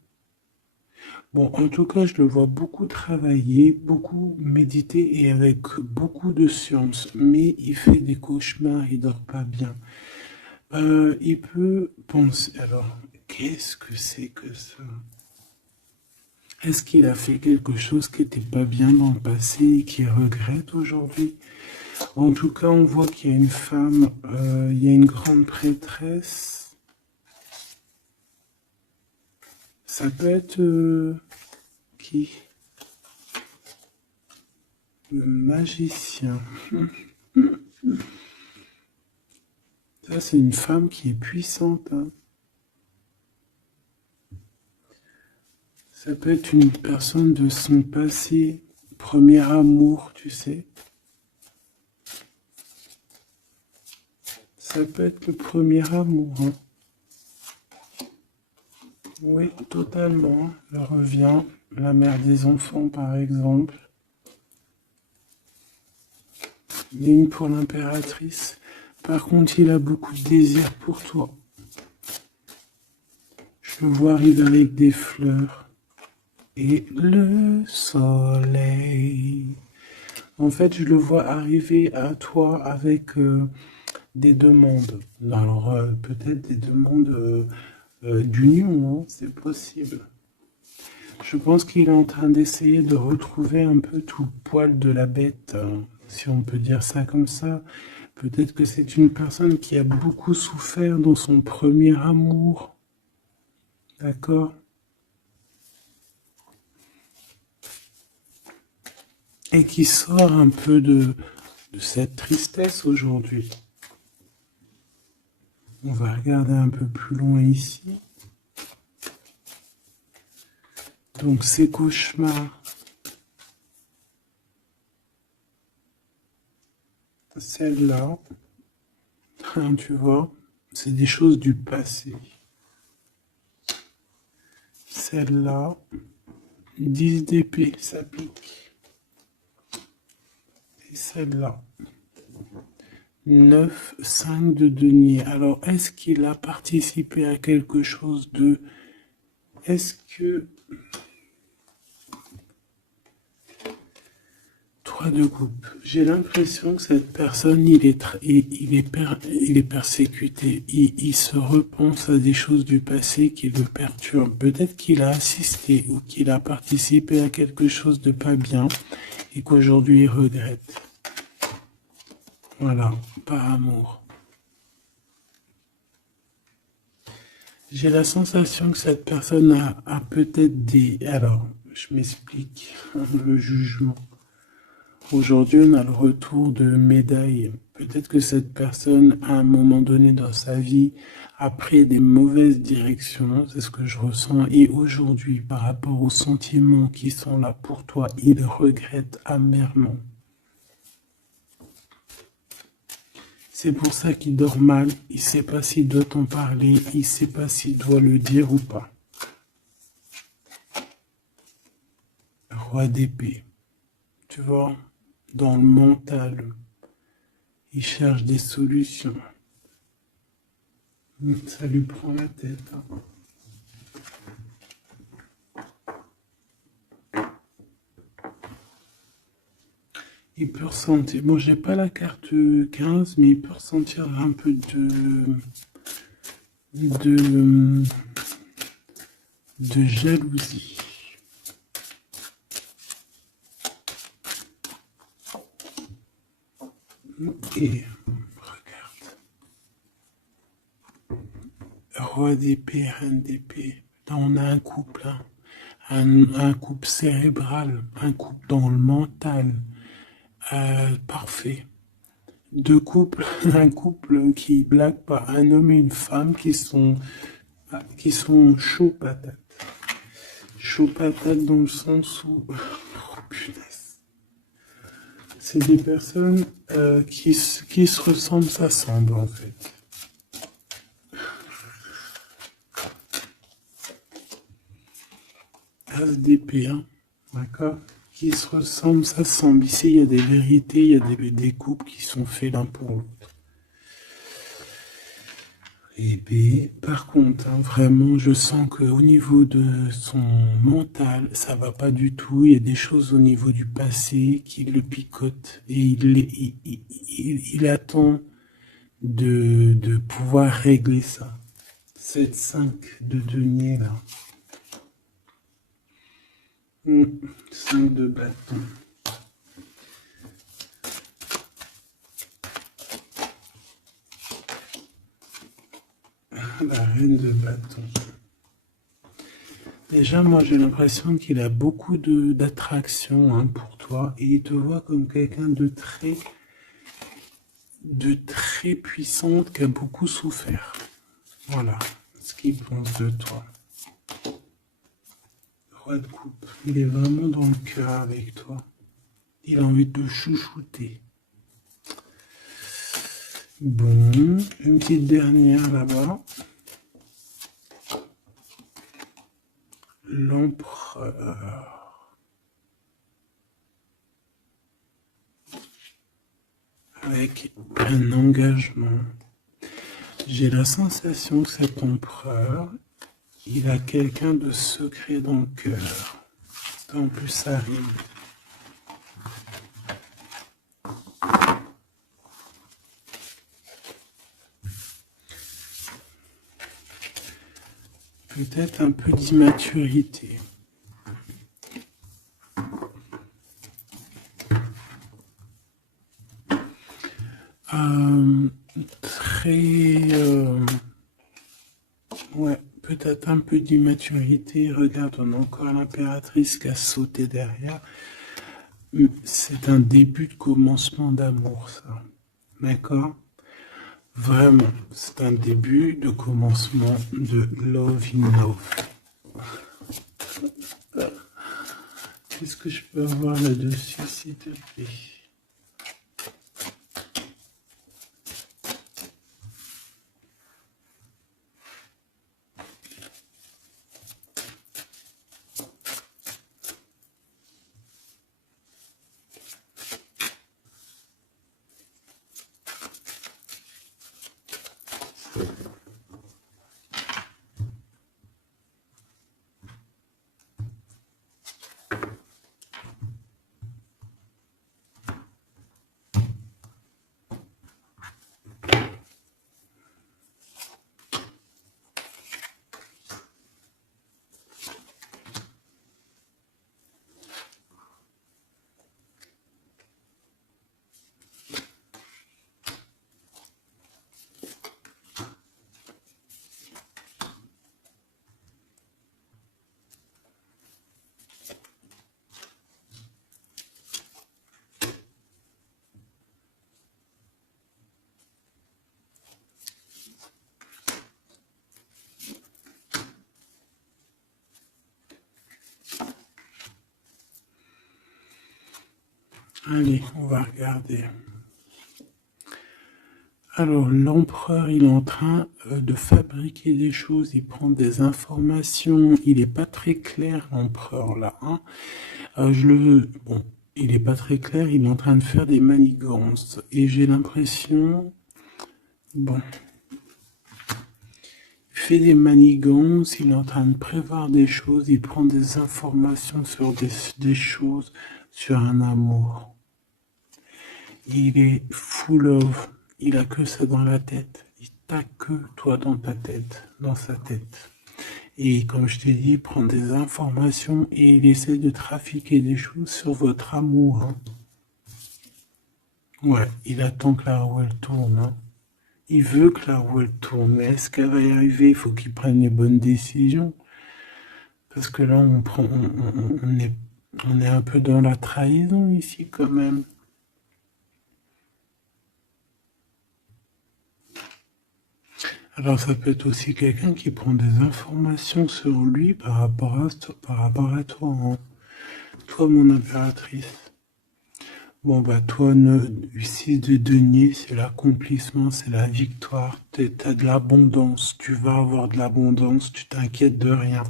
Bon, en tout cas, je le vois beaucoup travailler, beaucoup méditer et avec beaucoup de science. Mais il fait des cauchemars, il dort pas bien. Il peut penser... Alors, qu'est-ce que c'est que ça? Est-ce qu'il a fait quelque chose qui n'était pas bien dans le passé et qu'il regrette aujourd'hui? En tout cas, on voit qu'il y a une femme, il y a une grande prêtresse. Ça peut être qui? Le magicien. Ça, c'est une femme qui est puissante. Hein. Ça peut être une personne de son passé, premier amour, tu sais. Ça peut être le premier amour. Hein. Oui, totalement. Elle revient. La mère des enfants, par exemple. Ligne pour l'impératrice. Par contre, il a beaucoup de désir pour toi. Je le vois arriver avec des fleurs. Et le soleil. En fait, je le vois arriver à toi avec des demandes. Alors, peut-être des demandes d'union, hein, c'est possible. Je pense qu'il est en train d'essayer de retrouver un peu tout le poil de la bête, hein, si on peut dire ça comme ça. Peut-être que c'est une personne qui a beaucoup souffert dans son premier amour. D'accord? Et qui sort un peu de cette tristesse aujourd'hui. On va regarder un peu plus loin ici. Donc ces cauchemars, celle-là, hein, tu vois, c'est des choses du passé. Celle-là, 10 d'épée, ça pique. Et celle-là, 9, 5 de denier. Alors, est-ce qu'il a participé à quelque chose de... Est-ce que... 3 de coupe. J'ai l'impression que cette personne, il est persécuté. Il se repense à des choses du passé qui le perturbent. Peut-être qu'il a assisté ou qu'il a participé à quelque chose de pas bien et qu'aujourd'hui il regrette. Voilà, par amour. J'ai la sensation que cette personne a peut-être des... Alors, je m'explique, le jugement. Aujourd'hui, on a le retour de médaille. Peut-être que cette personne, à un moment donné dans sa vie, a pris des mauvaises directions, c'est ce que je ressens. Et aujourd'hui, par rapport aux sentiments qui sont là pour toi, il regrette amèrement. C'est pour ça qu'il dort mal. Il ne sait pas s'il doit t'en parler. Il ne sait pas s'il doit le dire ou pas. Roi d'épée. Tu vois, dans le mental, il cherche des solutions. Ça lui prend la tête. Il peut ressentir, bon, j'ai pas la carte 15, mais il peut ressentir un peu de jalousie. Et regarde. Roi d'épée, reine d'épée. Là, on a un couple, hein. Un couple cérébral, un couple dans le mental. Parfait. Deux couples, un couple qui blague pas, un homme et une femme qui sont chauds patates. Chauds patates dans le sens où... Oh punaise. C'est des personnes qui se ressemblent, s'assemblent en fait. As d'épée, hein, d'accord? Qui se ressemblent, s'assemblent. Ici, il y a des vérités, il y a des couples qui sont faits l'un pour l'autre. Et bien, par contre, hein, vraiment, je sens qu'au niveau de son mental, ça va pas du tout. Il y a des choses au niveau du passé qui le picotent. Et il attend de pouvoir régler ça. Cette 5 de denier, là. 5 de bâton. La reine de bâton. Déjà, moi, j'ai l'impression qu'il a beaucoup d'attraction, hein, pour toi, et il te voit comme quelqu'un de très puissante qui a beaucoup souffert. Voilà ce qu'il pense de toi. Roi de coupe. Il est vraiment dans le cœur avec toi. Il a envie de te chouchouter. Bon, une petite dernière là-bas. L'empereur. Avec un engagement. J'ai la sensation que cet empereur, il a quelqu'un de secret dans le cœur. En plus, ça rime. Peut-être un peu d'immaturité. Ouais, peut-être un peu d'immaturité. Regarde, on a encore l'impératrice qui a sauté derrière. C'est un début de commencement d'amour, ça. D'accord? Vraiment, c'est un début de commencement de love in love. Qu'est-ce que je peux avoir là-dessus, s'il te plaît? Allez, on va regarder. Alors, l'empereur, il est en train de fabriquer des choses, il prend des informations, il n'est pas très clair, l'empereur, là. Hein. Bon, il n'est pas très clair, il est en train de faire des manigances. Et j'ai l'impression... Bon... Il fait des manigances, il est en train de prévoir des choses, il prend des informations sur des choses, sur un amour. Il est full of, il a que ça dans la tête. Il t'a que toi dans ta tête, dans sa tête. Et comme je t'ai dit, il prend des informations et il essaie de trafiquer des choses sur votre amour. Hein. Ouais, il attend que la roue elle tourne. Hein. Il veut que la roue elle tourne, mais est-ce qu'elle va y arriver? Il faut qu'il prenne les bonnes décisions. Parce que là, on est un peu dans la trahison ici quand même. Alors ça peut être aussi quelqu'un qui prend des informations sur lui par rapport à toi, hein. Toi, mon impératrice. Bon bah toi, 6 de denier, c'est l'accomplissement, c'est la victoire. T'as de l'abondance, tu vas avoir de l'abondance, tu t'inquiètes de rien.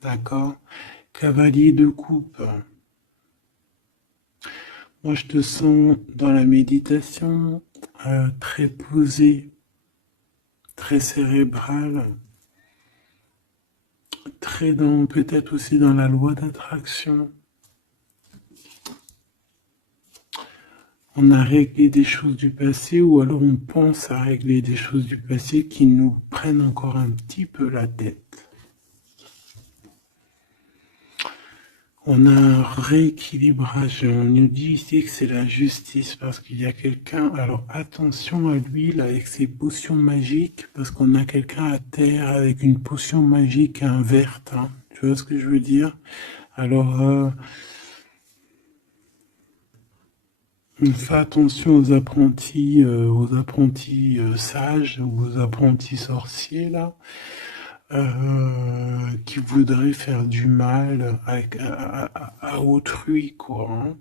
D'accord? Cavalier de coupe. Moi, je te sens dans la méditation, très posé, très cérébral, très dans, peut-être aussi dans la loi d'attraction. On a réglé des choses du passé ou alors on pense à régler des choses du passé qui nous prennent encore un petit peu la tête. On a un rééquilibrage. On nous dit ici que c'est la justice parce qu'il y a quelqu'un. Alors attention à lui là avec ses potions magiques parce qu'on a quelqu'un à terre avec une potion magique verte. Hein. Tu vois ce que je veux dire? Alors on fait attention aux apprentis sages ou aux apprentis sorciers là. Qui voudrait faire du mal à autrui, quoi. Hein.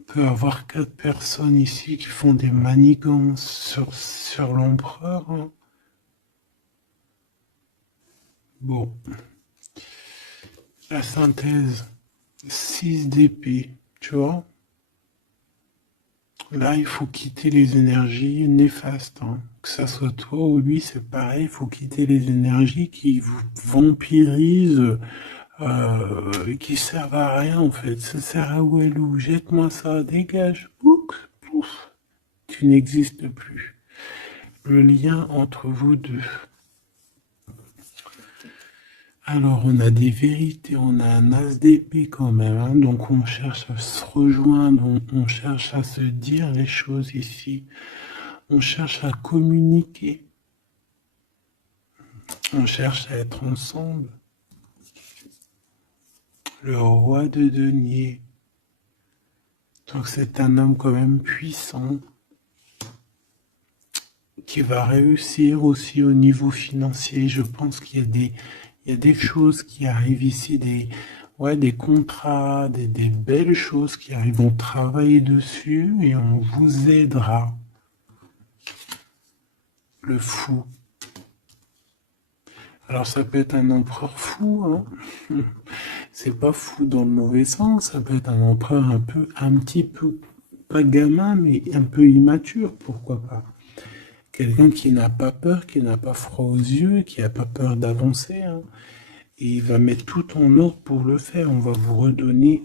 On peut avoir 4 personnes ici qui font des manigances sur l'empereur. Hein. Bon. La synthèse. 6 d'épée, tu vois. Là, il faut quitter les énergies néfastes. Hein. Que ça soit toi ou lui, c'est pareil. Il faut quitter les énergies qui vous vampirisent, qui servent à rien en fait. Ça sert à Walou. Jette-moi ça, dégage. Ouf, pouf. Tu n'existes plus. Le lien entre vous deux. Alors, on a des vérités, on a un as d'épée quand même, hein, donc on cherche à se rejoindre, on cherche à se dire les choses ici, on cherche à communiquer, on cherche à être ensemble. Le roi de denier, donc c'est un homme quand même puissant, qui va réussir aussi au niveau financier. Je pense qu'il y a des choses qui arrivent ici, des contrats, des belles choses qui arrivent. On travaille dessus et on vous aidera. Le fou. Alors ça peut être un empereur fou, hein. C'est pas fou dans le mauvais sens, ça peut être un empereur un petit peu, pas gamin, mais un peu immature, pourquoi pas. Quelqu'un qui n'a pas peur, qui n'a pas froid aux yeux, qui n'a pas peur d'avancer. Hein. Et il va mettre tout en ordre pour le faire. On va vous redonner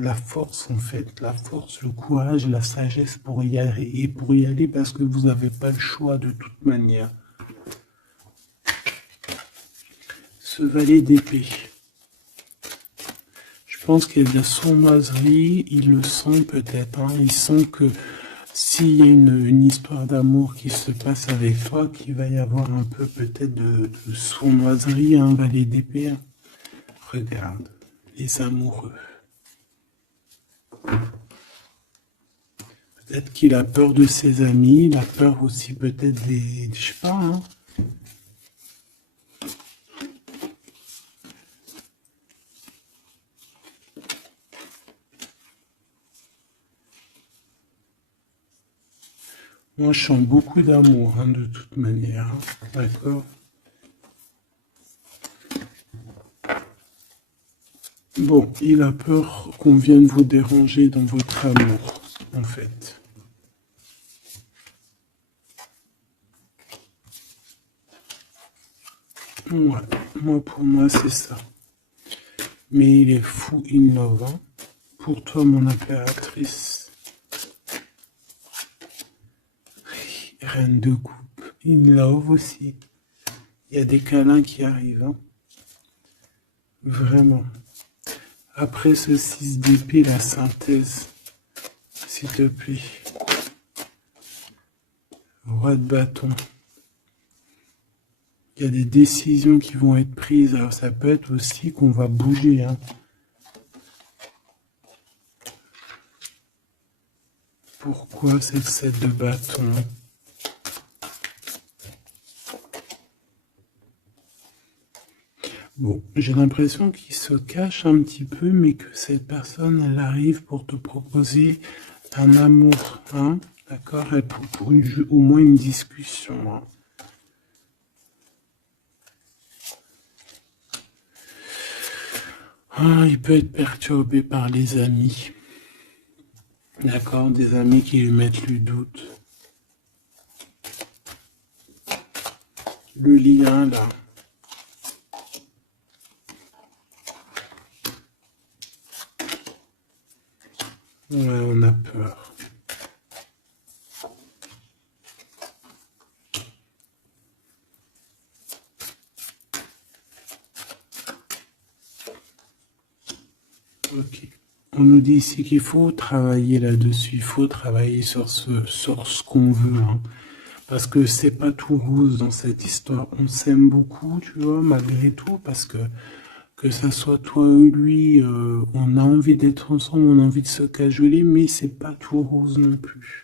la force, en fait. La force, le courage, la sagesse pour y aller. Et pour y aller parce que vous n'avez pas le choix de toute manière. Ce valet d'épée. Je pense qu'il y a de la sournoiserie. Il le sent peut-être. Hein. Il sent que s'il y a une histoire d'amour qui se passe avec toi, qu'il va y avoir un peu peut-être de sournoiserie, un valet d'épée. Regarde, les amoureux. Peut-être qu'il a peur de ses amis, il a peur aussi peut-être des... Je sais pas, hein. Moi, je sens beaucoup d'amour, hein, de toute manière. Hein. D'accord? Bon, il a peur qu'on vienne vous déranger dans votre amour, en fait. Ouais, moi, pour moi, c'est ça. Mais il est fou innovant. Pour toi, mon impératrice, reine de coupe, in love aussi. Il y a des câlins qui arrivent, hein. Vraiment. Après ce 6 d'épée, la synthèse, s'il te plaît. Roi de bâton. Il y a des décisions qui vont être prises. Alors ça peut être aussi qu'on va bouger, hein. Pourquoi cette 7 de bâton? Bon, j'ai l'impression qu'il se cache un petit peu, mais que cette personne, elle arrive pour te proposer un amour, hein, d'accord, pour au moins une discussion. Hein. Ah, il peut être perturbé par les amis, d'accord, des amis qui lui mettent le doute. Le lien, là. Ouais, on a peur. Ok. On nous dit ici qu'il faut travailler là-dessus, il faut travailler sur ce qu'on veut, hein. Parce que c'est pas tout rose dans cette histoire. On s'aime beaucoup, tu vois, malgré tout, parce que ça soit toi ou lui, on a envie d'être ensemble, on a envie de se cajoler, mais c'est pas tout rose non plus.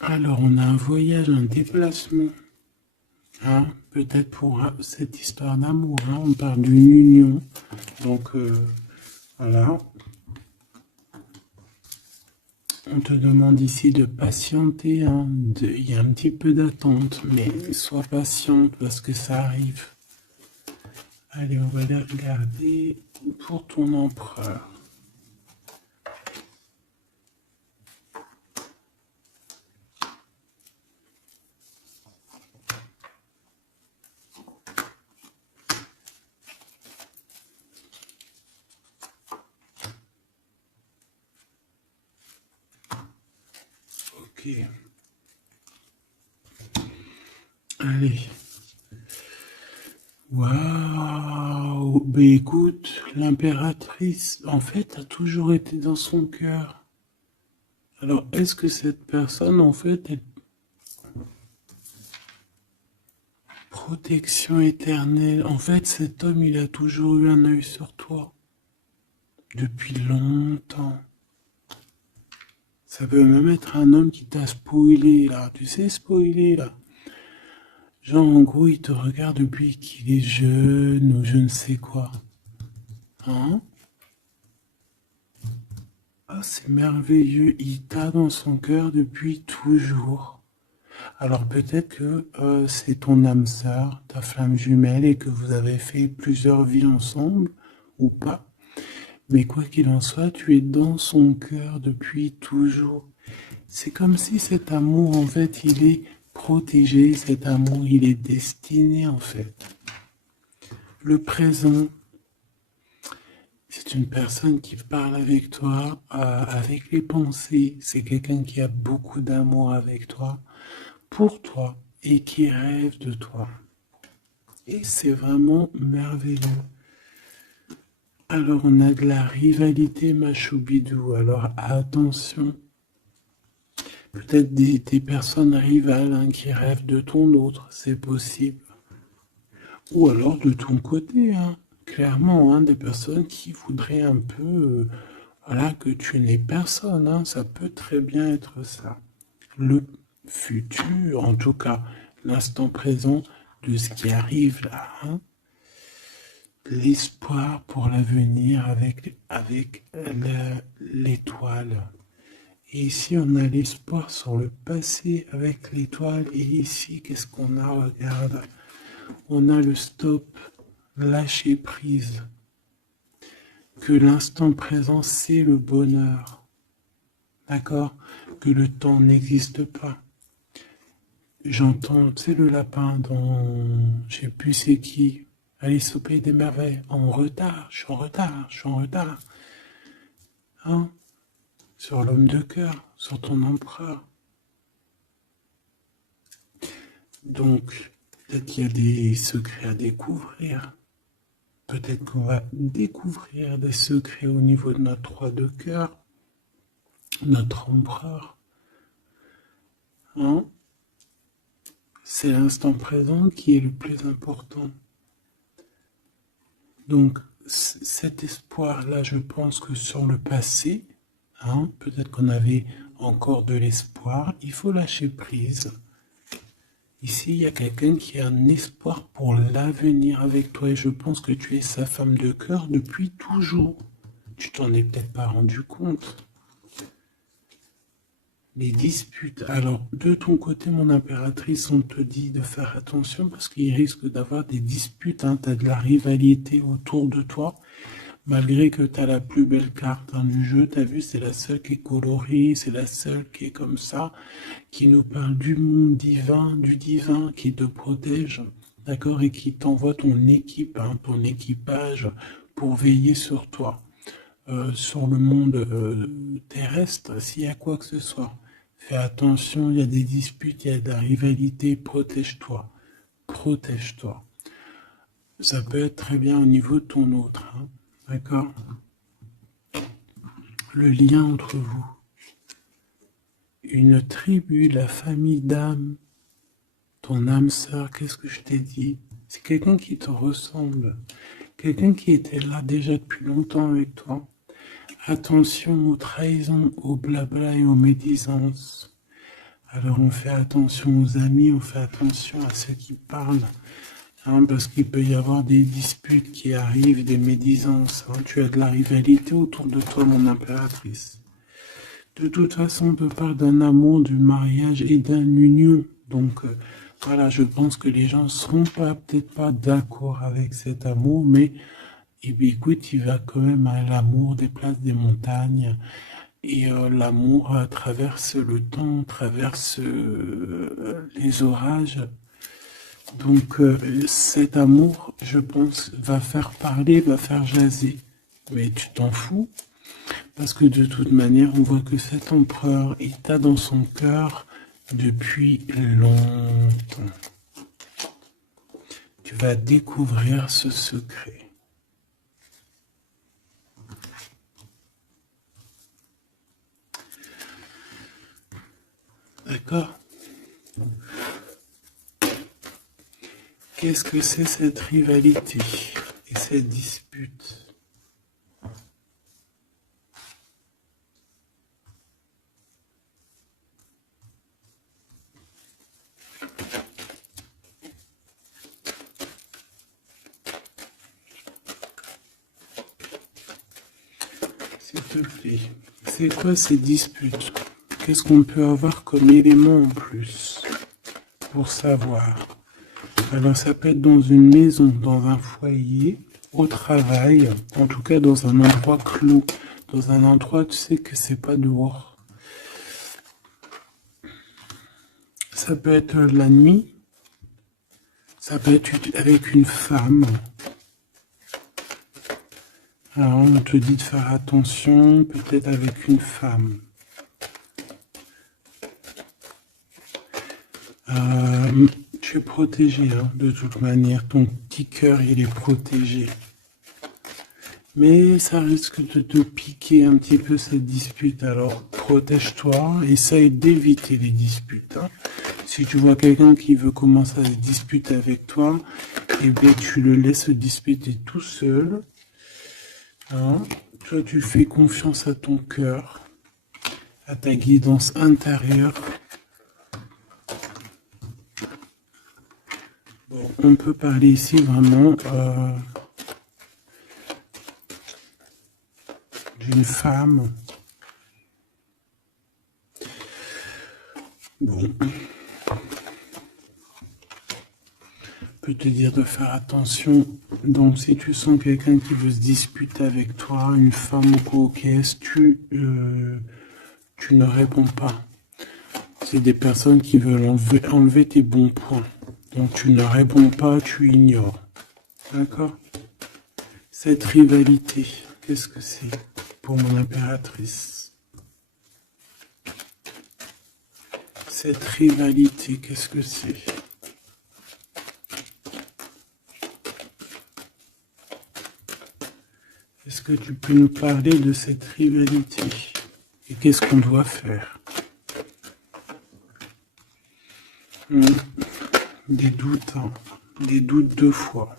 Alors, on a un voyage, un déplacement. Hein, peut-être pour cette histoire d'amour. Hein, on parle d'une union. Donc, voilà. On te demande ici de patienter. Hein, il y a un petit peu d'attente, mais sois patiente parce que ça arrive. Allez, on va les regarder pour ton empereur. Ok. Allez. Waouh! Ben écoute, l'impératrice, en fait, a toujours été dans son cœur. Alors, est-ce que cette personne, en fait, est protection éternelle? En fait, cet homme, il a toujours eu un œil sur toi. Depuis longtemps. Ça peut même être un homme qui t'a spoilé, là. Tu sais, spoiler, là. Genre, en gros, il te regarde depuis qu'il est jeune ou je ne sais quoi. Hein? Ah, c'est merveilleux. Il t'a dans son cœur depuis toujours. Alors peut-être que c'est ton âme sœur, ta flamme jumelle, et que vous avez fait plusieurs vies ensemble, ou pas. Mais quoi qu'il en soit, tu es dans son cœur depuis toujours. C'est comme si cet amour, en fait, il est protégé, cet amour, il est destiné, en fait. Le présent, C'est une personne qui parle avec toi, avec les pensées. C'est quelqu'un qui a beaucoup d'amour avec toi, pour toi, et qui rêve de toi. Et c'est vraiment merveilleux. Alors on a de la rivalité machoubidou. Alors attention. Peut-être des personnes rivales hein, qui rêvent de ton autre, c'est possible. Ou alors de ton côté, hein, clairement, hein, des personnes qui voudraient un peu voilà, que tu n'es personne. Hein, ça peut très bien être ça. Le futur, en tout cas, l'instant présent de ce qui arrive là. Hein, l'espoir pour l'avenir avec l'étoile. Et ici, on a l'espoir sur le passé avec l'étoile. Et ici, qu'est-ce qu'on a? Regarde. On a le stop, lâcher prise. Que l'instant présent, c'est le bonheur. D'accord? Que le temps n'existe pas. J'entends, tu sais, le lapin dans, je sais plus c'est qui, Alice au pays des merveilles. En retard, je suis en retard, je suis en retard. Hein? Sur l'homme de cœur, sur ton empereur. Donc, peut-être qu'il y a des secrets à découvrir. Peut-être qu'on va découvrir des secrets au niveau de notre roi de cœur, notre empereur. Hein? C'est l'instant présent qui est le plus important. Donc, cet espoir-là, je pense que sur le passé, hein, peut-être qu'on avait encore de l'espoir, il faut lâcher prise. Ici, il y a quelqu'un qui a un espoir pour l'avenir avec toi et je pense que tu es sa femme de cœur depuis toujours. Tu t'en es peut-être pas rendu compte. Les disputes. Alors, de ton côté, mon impératrice, on te dit de faire attention parce qu'il risque d'avoir des disputes. Hein. Tu as de la rivalité autour de toi. Malgré que tu as la plus belle carte hein, du jeu, tu as vu, c'est la seule qui est colorée, c'est la seule qui est comme ça, qui nous parle du monde divin, du divin, qui te protège, d'accord, et qui t'envoie ton équipe, hein, ton équipage pour veiller sur toi, sur le monde terrestre, s'il y a quoi que ce soit. Fais attention, il y a des disputes, il y a de la rivalité, protège-toi, protège-toi. Ça peut être très bien au niveau de ton autre, hein. D'accord? Le lien entre vous. Une tribu, la famille d'âme, ton âme sœur, qu'est-ce que je t'ai dit? C'est quelqu'un qui te ressemble, quelqu'un qui était là déjà depuis longtemps avec toi. Attention aux trahisons, aux blabla et aux médisances. Alors on fait attention aux amis, on fait attention à ceux qui parlent. Hein, parce qu'il peut y avoir des disputes qui arrivent, des médisances. Hein. Tu as de la rivalité autour de toi, mon impératrice. De toute façon, on peut parler d'un amour, du mariage et d'une union. Donc, voilà, je pense que les gens ne seront peut-être pas d'accord avec cet amour, mais eh bien, écoute, il va quand même à l'amour des places des montagnes. Et l'amour traverse le temps, traverse les orages. Donc cet amour, je pense, va faire parler, va faire jaser. Mais tu t'en fous, parce que de toute manière, on voit que cet empereur est dans son cœur depuis longtemps. Tu vas découvrir ce secret. D'accord? Qu'est-ce que c'est cette rivalité et cette dispute? S'il te plaît, c'est quoi ces disputes? Qu'est-ce qu'on peut avoir comme élément en plus pour savoir? Alors ça peut être dans une maison, dans un foyer, au travail, en tout cas dans un endroit clos, dans un endroit tu sais que c'est pas dehors. Ça peut être la nuit, ça peut être avec une femme, Alors, on te dit de faire attention, peut-être avec une femme. Tu es protégé, hein, de toute manière. Ton petit cœur, il est protégé. Mais ça risque de te piquer un petit peu cette dispute. Alors, protège-toi. Essaye d'éviter les disputes. Hein. Si tu vois quelqu'un qui veut commencer à se disputer avec toi, eh bien, tu le laisses se disputer tout seul. Hein. Toi, tu fais confiance à ton cœur, à ta guidance intérieure. Bon, on peut parler ici vraiment d'une femme. Bon. Peut te dire de faire attention. Donc, si tu sens quelqu'un qui veut se disputer avec toi, une femme ou coquesse, tu ne réponds pas. C'est des personnes qui veulent enlever tes bons points. Donc, tu ne réponds pas, tu ignores. D'accord? Cette rivalité, qu'est-ce que c'est pour mon impératrice? Cette rivalité, qu'est-ce que c'est? Est-ce que tu peux nous parler de cette rivalité? Et qu'est-ce qu'on doit faire? Des doutes, hein. Des doutes deux fois.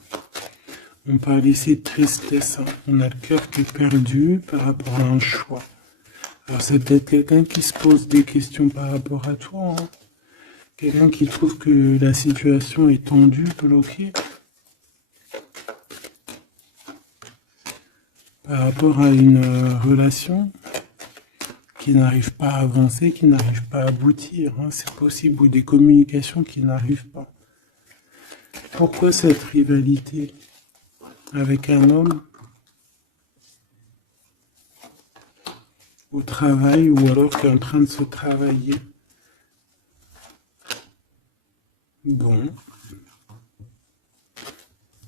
On parle ici de tristesse. Hein. On a le cœur qui est perdu par rapport à un choix. Alors c'est peut-être quelqu'un qui se pose des questions par rapport à toi. Hein. Quelqu'un qui trouve que la situation est tendue, bloquée. Par rapport à une relation qui n'arrive pas à avancer, qui n'arrive pas à aboutir. Hein. C'est possible, ou des communications qui n'arrivent pas. Pourquoi cette rivalité avec un homme au travail, ou alors qui est en train de se travailler? Bon.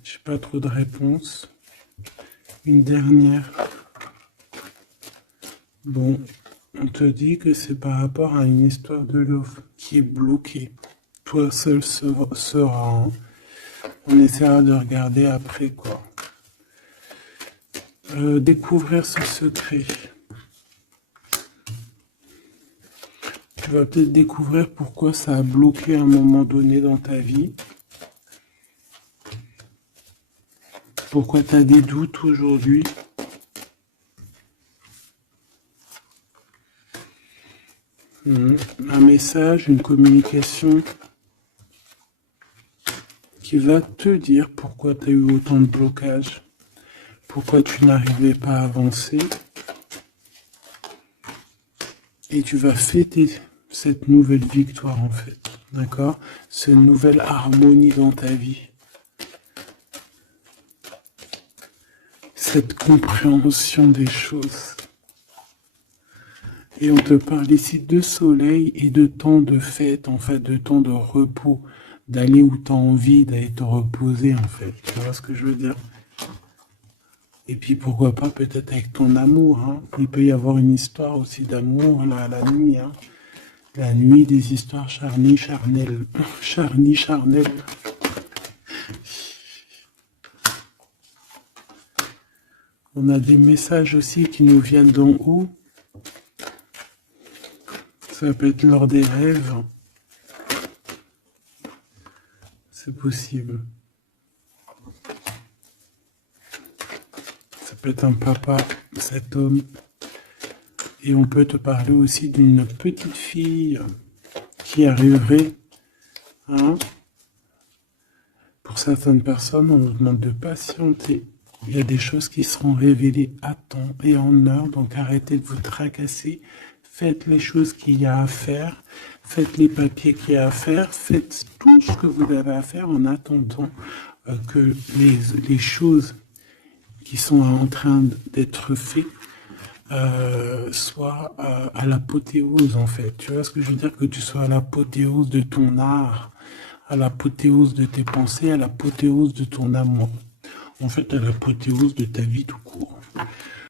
Je n'ai pas trop de réponses. Une dernière. Bon, on te dit que c'est par rapport à une histoire de love qui est bloquée. Toi seul sera. Hein. On essaiera de regarder après, quoi. Découvrir ce secret. Tu vas peut-être découvrir pourquoi ça a bloqué à un moment donné dans ta vie. Pourquoi tu as des doutes aujourd'hui. Un message, une communication qui va te dire pourquoi tu as eu autant de blocages, pourquoi tu n'arrivais pas à avancer. Et tu vas fêter cette nouvelle victoire en fait, d'accord? Cette nouvelle harmonie dans ta vie. Cette compréhension des choses. Et on te parle ici de soleil et de temps de fête, en fait, de temps de repos, d'aller où tu as envie, d'aller te reposer, en fait. Tu vois ce que je veux dire? Et puis pourquoi pas peut-être avec ton amour, hein. Il peut y avoir une histoire aussi d'amour là, la nuit, hein. La nuit, des histoires charnelles. On a des messages aussi qui nous viennent d'en haut. Ça peut être lors des rêves. C'est possible. Ça peut être un papa, cet homme. Et on peut te parler aussi d'une petite fille qui arriverait. Hein. Pour certaines personnes, on nous demande de patienter. Il y a des choses qui seront révélées à temps et en heure. Donc arrêtez de vous tracasser. Faites les choses qu'il y a à faire. Faites les papiers qu'il y a à faire. Faites tout ce que vous avez à faire en attendant que les choses qui sont en train d'être faites soient à l'apothéose en fait. Tu vois ce que je veux dire? Que tu sois à l'apothéose de ton art, à l'apothéose de tes pensées, à l'apothéose de ton amour. En fait, à l'apothéose de ta vie tout court.